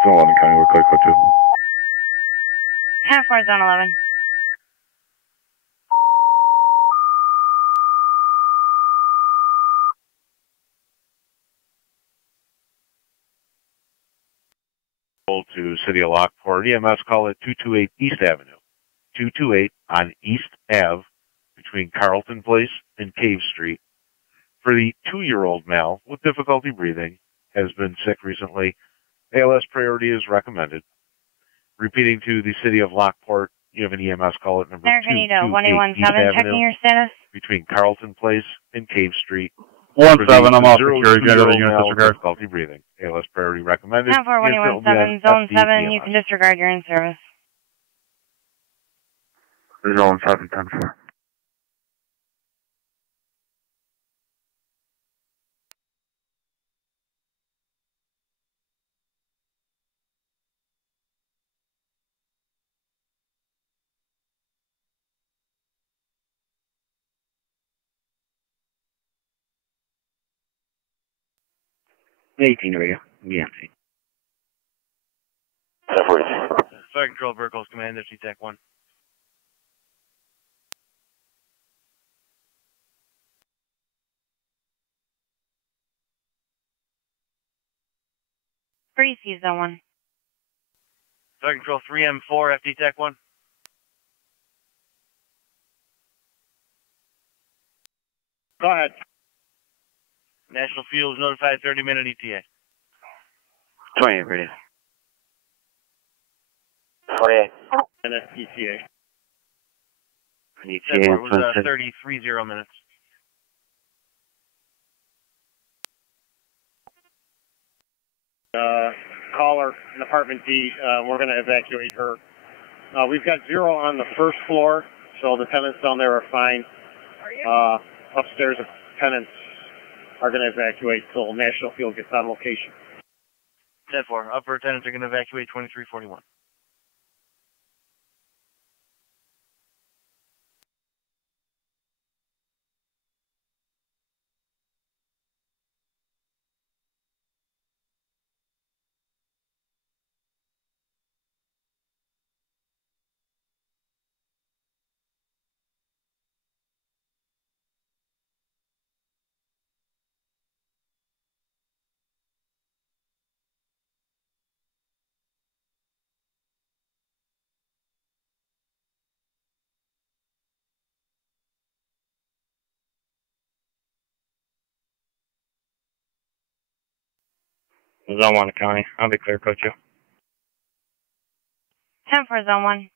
Zone 11 County, we're code 2. 10-4, Zone 11. To City of Lockport, EMS call at 228 East Avenue. 228 on East Ave between Carlton Place and Cave Street. For the 2-year-old male with difficulty breathing, has been sick recently, ALS priority is recommended. Repeating to the city of Lockport, you have an EMS call at number 228 East Avenue, your status. between Carlton Place and Cave Street. 1-7, I'm off security security, get other unit male with disregard. difficulty breathing. ALS priority recommended. 10-4, 117, Zone 7, you can disregard your in-service. Zone 7, 10-4. Radio, BMC. Fire Control Verticals, Commander, TAC 1. Free C, Zone 1. Fire Control 3M4, FD TAC 1. Go ahead. National Fuels notified 30-minute ETA. 28, radio. 28. Minute ETA. It was 30 minutes. Caller in apartment D, we're going to evacuate her. We've got 0 on the first floor, so the tenants down there are fine. Upstairs, the tenants are going to evacuate till National Fuel gets on location. 10-4, upper tenants are going to evacuate 2341. Zone 1 County. I'll be clear, Coach. 10-4, Zone 1.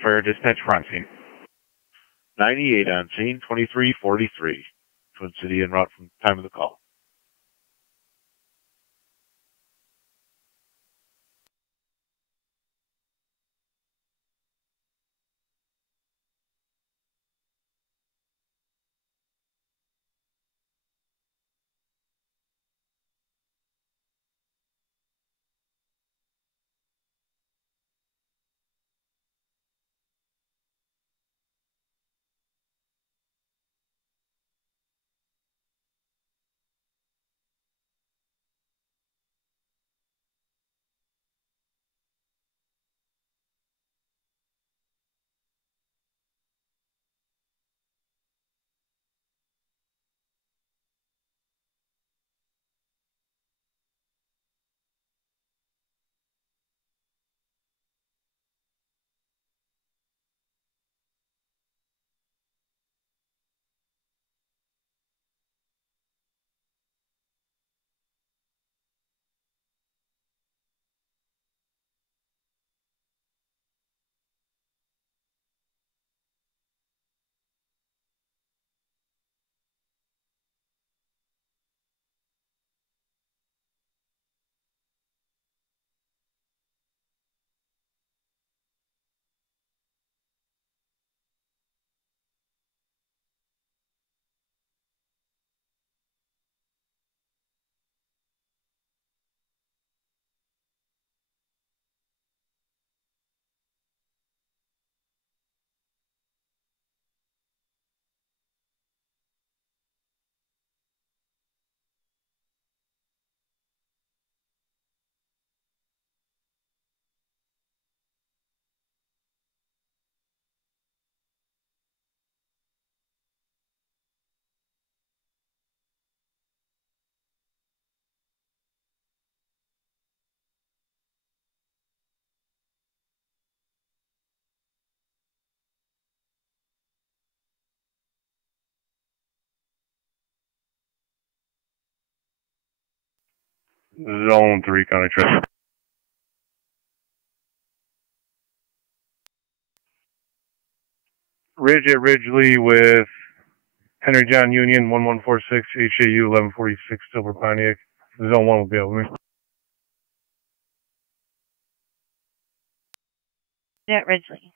For dispatch front scene. 98 on scene, 2343. Twin City en route from time of the call. Zone 3 county traffic. Ridge at Ridgely with Henry John Union 1146 HAU 1146 Silver Pontiac. Zone 1 will be over me. At Ridgely.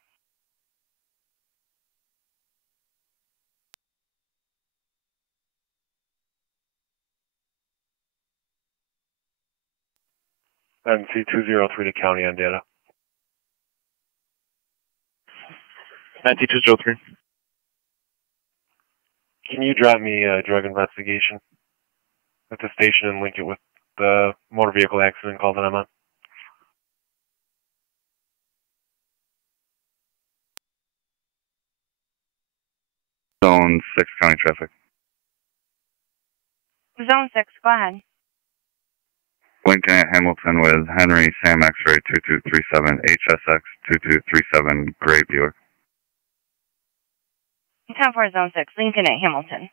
NC203 to county on data. NC203. Can you drop me a drug investigation at the station and link it with the motor vehicle accident call that I'm on? Zone 6 county traffic. Zone 6, go ahead. Lincoln at Hamilton with Henry Sam X-ray 2237 HSX 2237 Gray Buick. 10-4 Zone 6, Lincoln at Hamilton.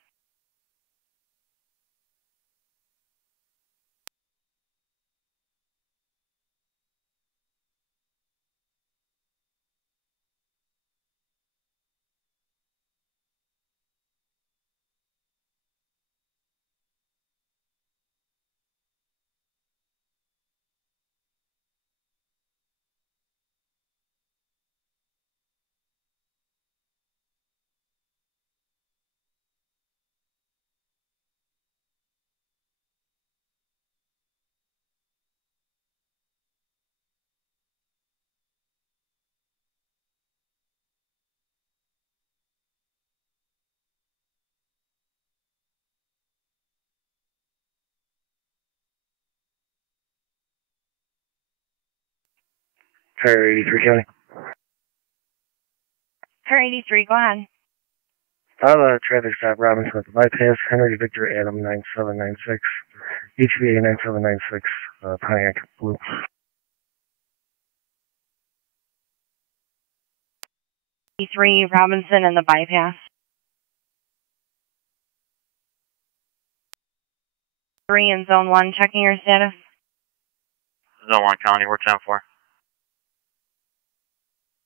Car 83 County. Car 83, go ahead. On a traffic stop, Robinson at the bypass, Henry Victor Adam 9796, HVA 9796, Pontiac Blue. E3 Robinson and the bypass. 3 in Zone 1, checking your status. Zone 1 County, we're 10-4.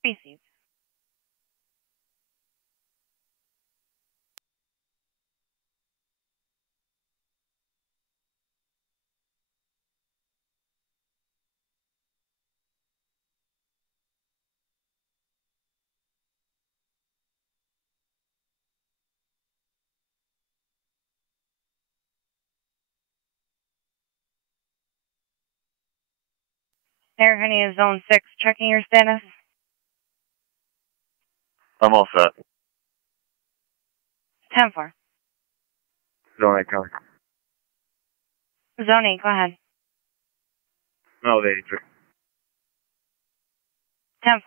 Received. Air Honey is Zone 6, checking your status. I'm all set. 10-4. Zone 8 county. Zone 8, go ahead. No, the 83. 10-4.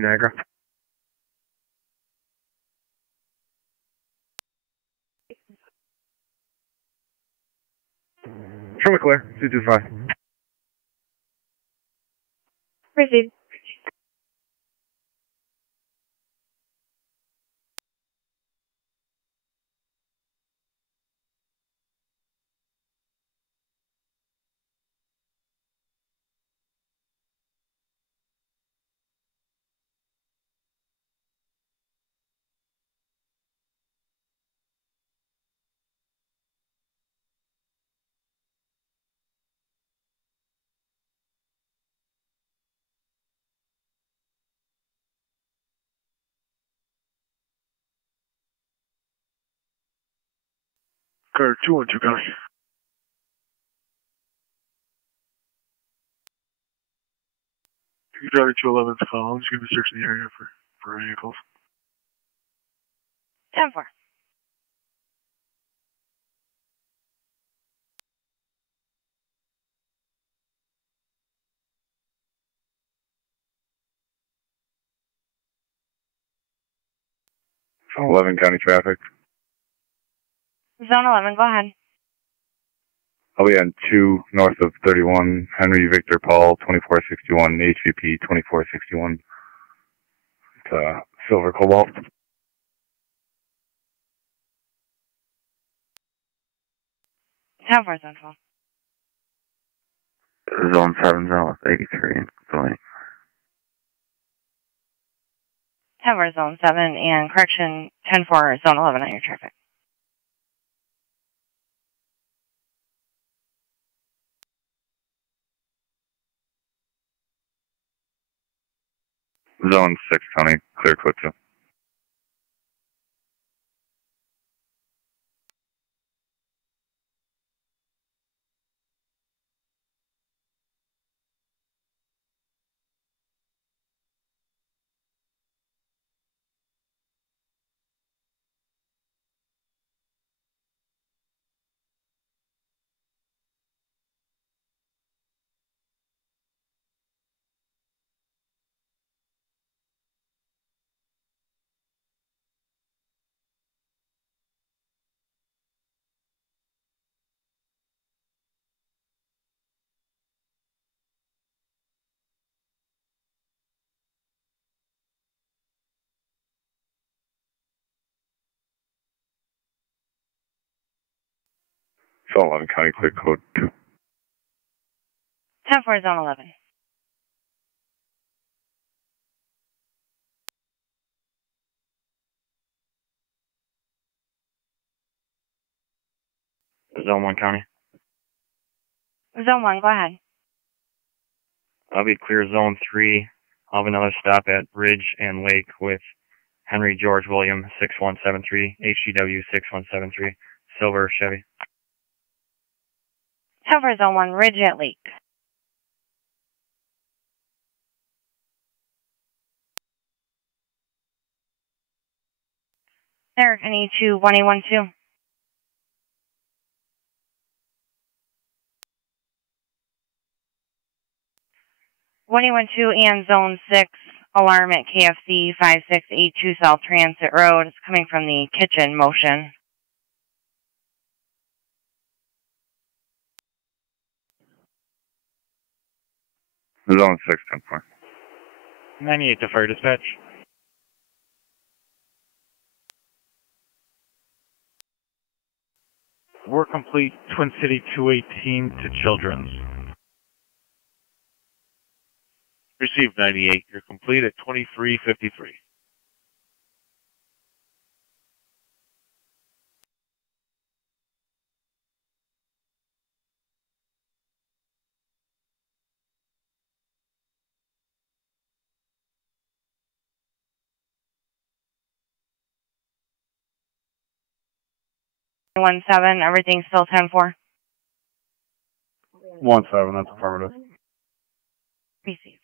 Niagara. Show me clear. 225. Proceed. Car 212 county. You drive 211's call. I'm just going to be searching the area for vehicles. 10-4. Zone 11 County Traffic. Zone 11, go ahead. I'll be on 2 north of 31, Henry Victor Paul, 2461, HVP 2461. It's Silver Cobalt. How far, Zone 12? Zone 7, Zone 83, going. Tower Zone 7 and correction 10-4, Zone 11 on your traffic. Zone 6 County, clear code 2. Zone 11 County, clear code 2. 10-4, Zone 11. Zone 1 County. Zone 1, go ahead. I'll be clear Zone 3. I'll have another stop at Ridge and Lake with Henry George William 6173, HGW 6173, Silver Chevy. 10-4, Zone 1, Ridge at Lake. Eric, I need to 1812. And Zone 6, alarm at KFC 5682 South Transit Road. It's coming from the kitchen motion. Zone 6, 10-4. 98 to fire dispatch. Work complete, Twin City 218 to Children's. Received 98. You're complete at 2353. One 7, everything's still 10-4. 1-7, that's affirmative. Received.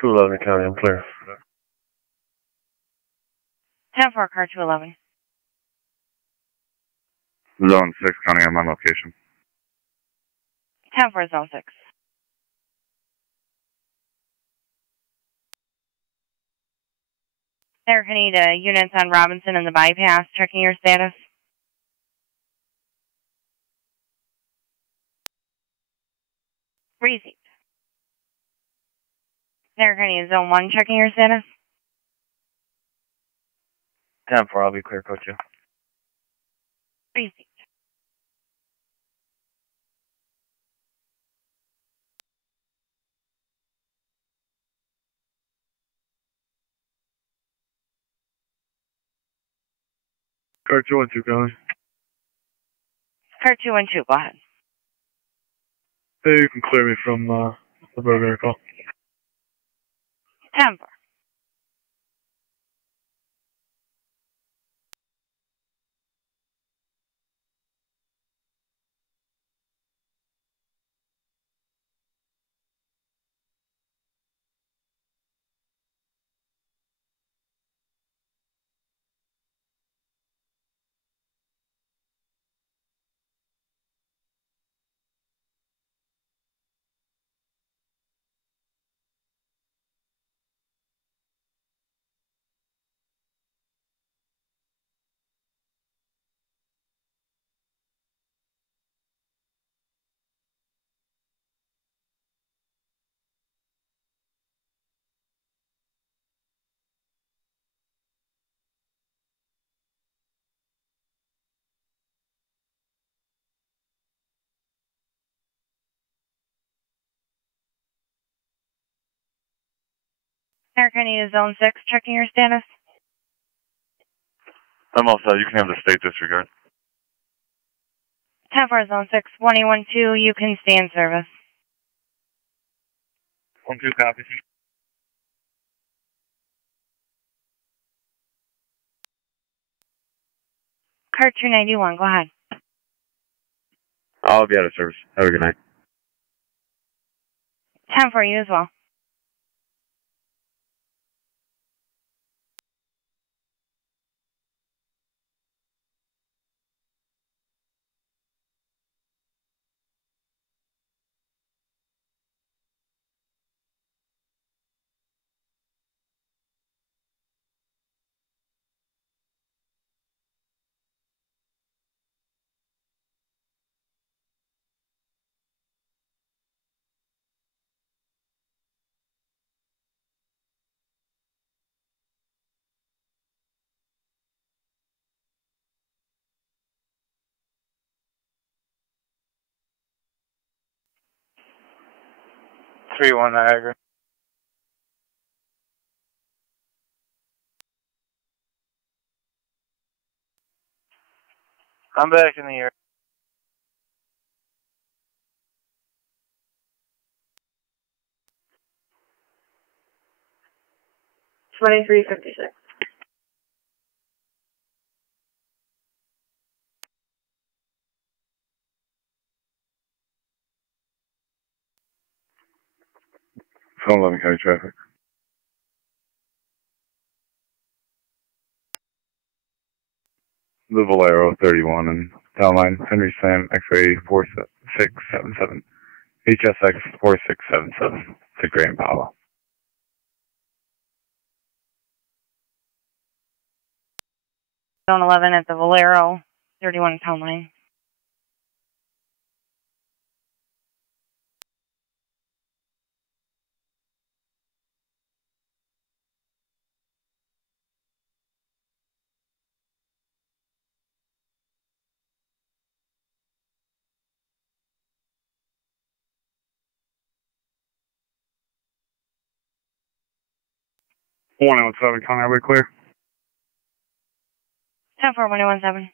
Two 211 County, I'm clear. 10-4, car 211. Zone 6 County, I'm on location. 10-4, Zone 6. There, I need units on Robinson and the bypass, checking your status. Received. There, I need Zone 1, checking your status. 10-4, I'll be clear, Coach. Received. Car 212 County. Car 212, go ahead. Hey, you can clear me from the burger call. 10-4. Eric, I need a zone 6, checking your status. I'm all set. You can have the state disregard. 10-4, zone 6, 1812, you can stay in service. 1-2, copy. Car 291, go ahead. I'll be out of service. Have a good night. 10-4, you as well. Niagara. I'm back in the air. $23.56. Phone 11 County traffic. The Valero 31 and downline Henry Sam X-ray 4677 HSX 4677 to Grand Palo. Zone 11 at the Valero 31 pound line. One out 7, County Highway clear. 10-4, 1817.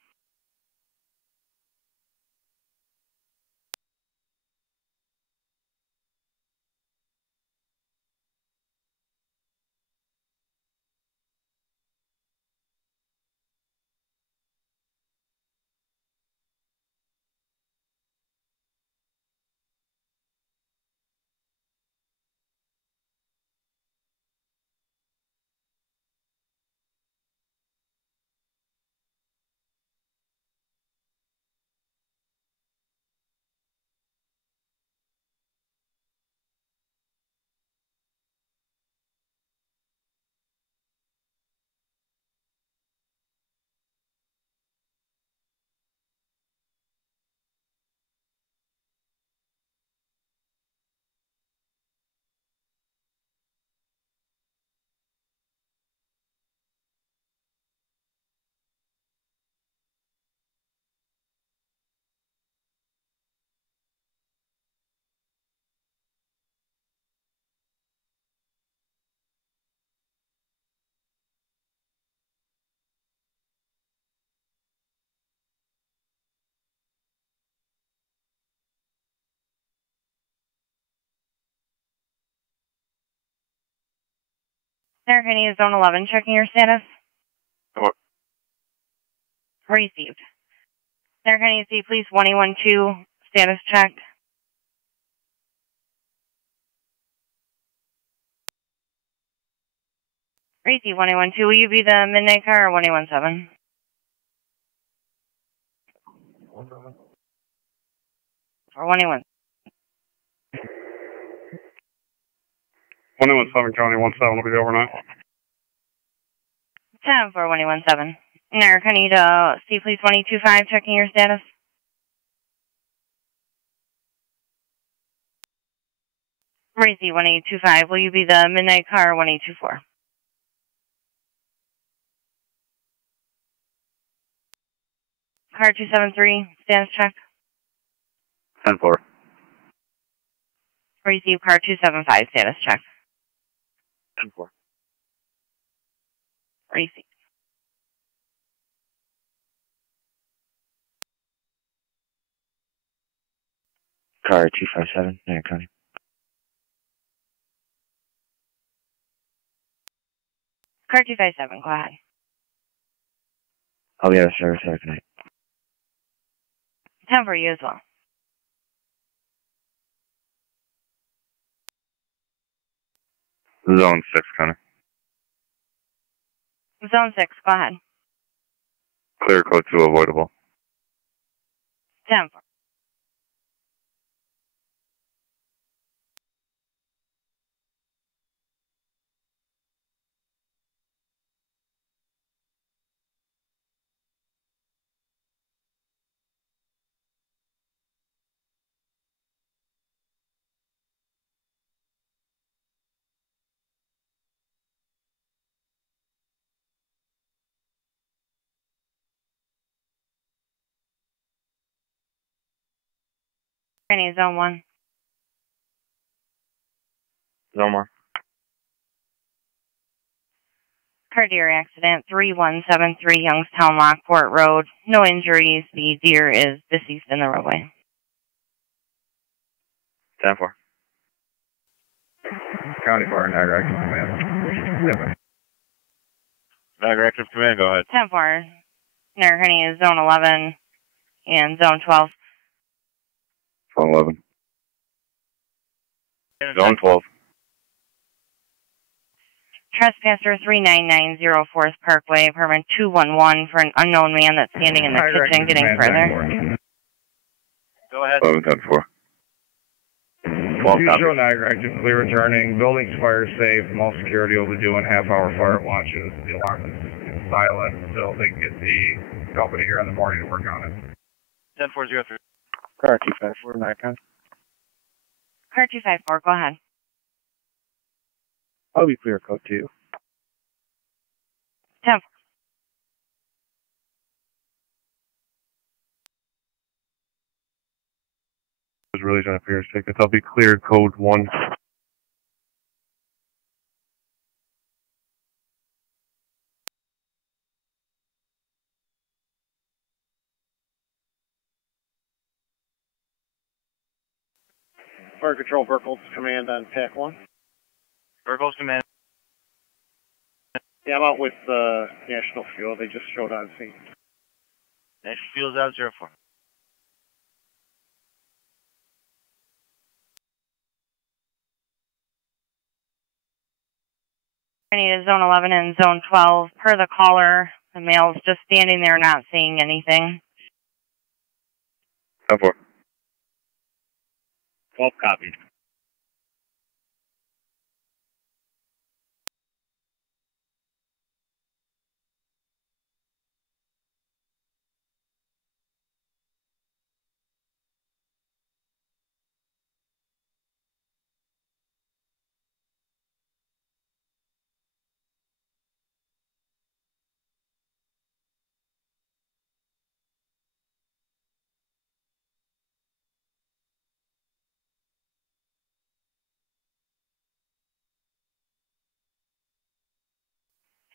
Eric, I need a zone 11, checking your status. What? Received. Eric, I need to see police 1812, status check. Received 1812, will you be the midnight car or 1817? Or 181. 117, County 17 will be the overnight. 10-4, 1817. Eric, I need see police 125, checking your status. Racey 1825, will you be the midnight car or 1824? Car 273, status check. 10-4. Receive car 275, status check. 10-4. Receipt. Car 257, Niagara County. Car 257, go ahead. I'll be out of service. Have a good night. 10 for you as well. Zone 6, Connor. Zone 6, go ahead. Clear code 2 avoidable. 10 for. Any zone 1. Zone 1. Car deer accident, 3173 Youngstown Lockport Road. No injuries. The deer is deceased in the roadway. 10-4. County Fire, Niagara Active Command. Niagara Active Command, go ahead. 10-4. Niagara County is zone 11 and zone 12. Zone 11. Zone 12. Trespasser 3990 4th Parkway, apartment 211 for an unknown man that's standing in the kitchen getting further. Go ahead. 11-10-4. 12 copy. Niagara actively returning. Building's fire safe. Mall security will be doing half-hour fire watches. The alarm is silent until they can get the company here in the morning to work on it. 10403. Car 254, Niagara. Car 254, go ahead. I'll be clear code 2. 10-4. Was really trying to figure tickets. I'll be clear code 1. Fire Control Burkles Command on TAC 1. Burkles Command. Yeah, I'm out with National Fuel. They just showed on scene. National Fuel's out 04. I need a zone 11 and zone 12. Per the caller, the male's just standing there not saying anything. 10-4. 12 copies.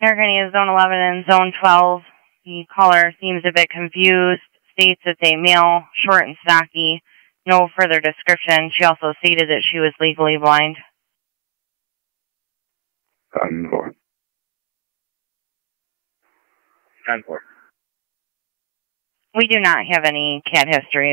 Niagara is zone 11 and zone 12. The caller seems a bit confused, states it's a male, short and stocky. No further description. She also stated that she was legally blind. 10-4. 10-4. We do not have any cat history.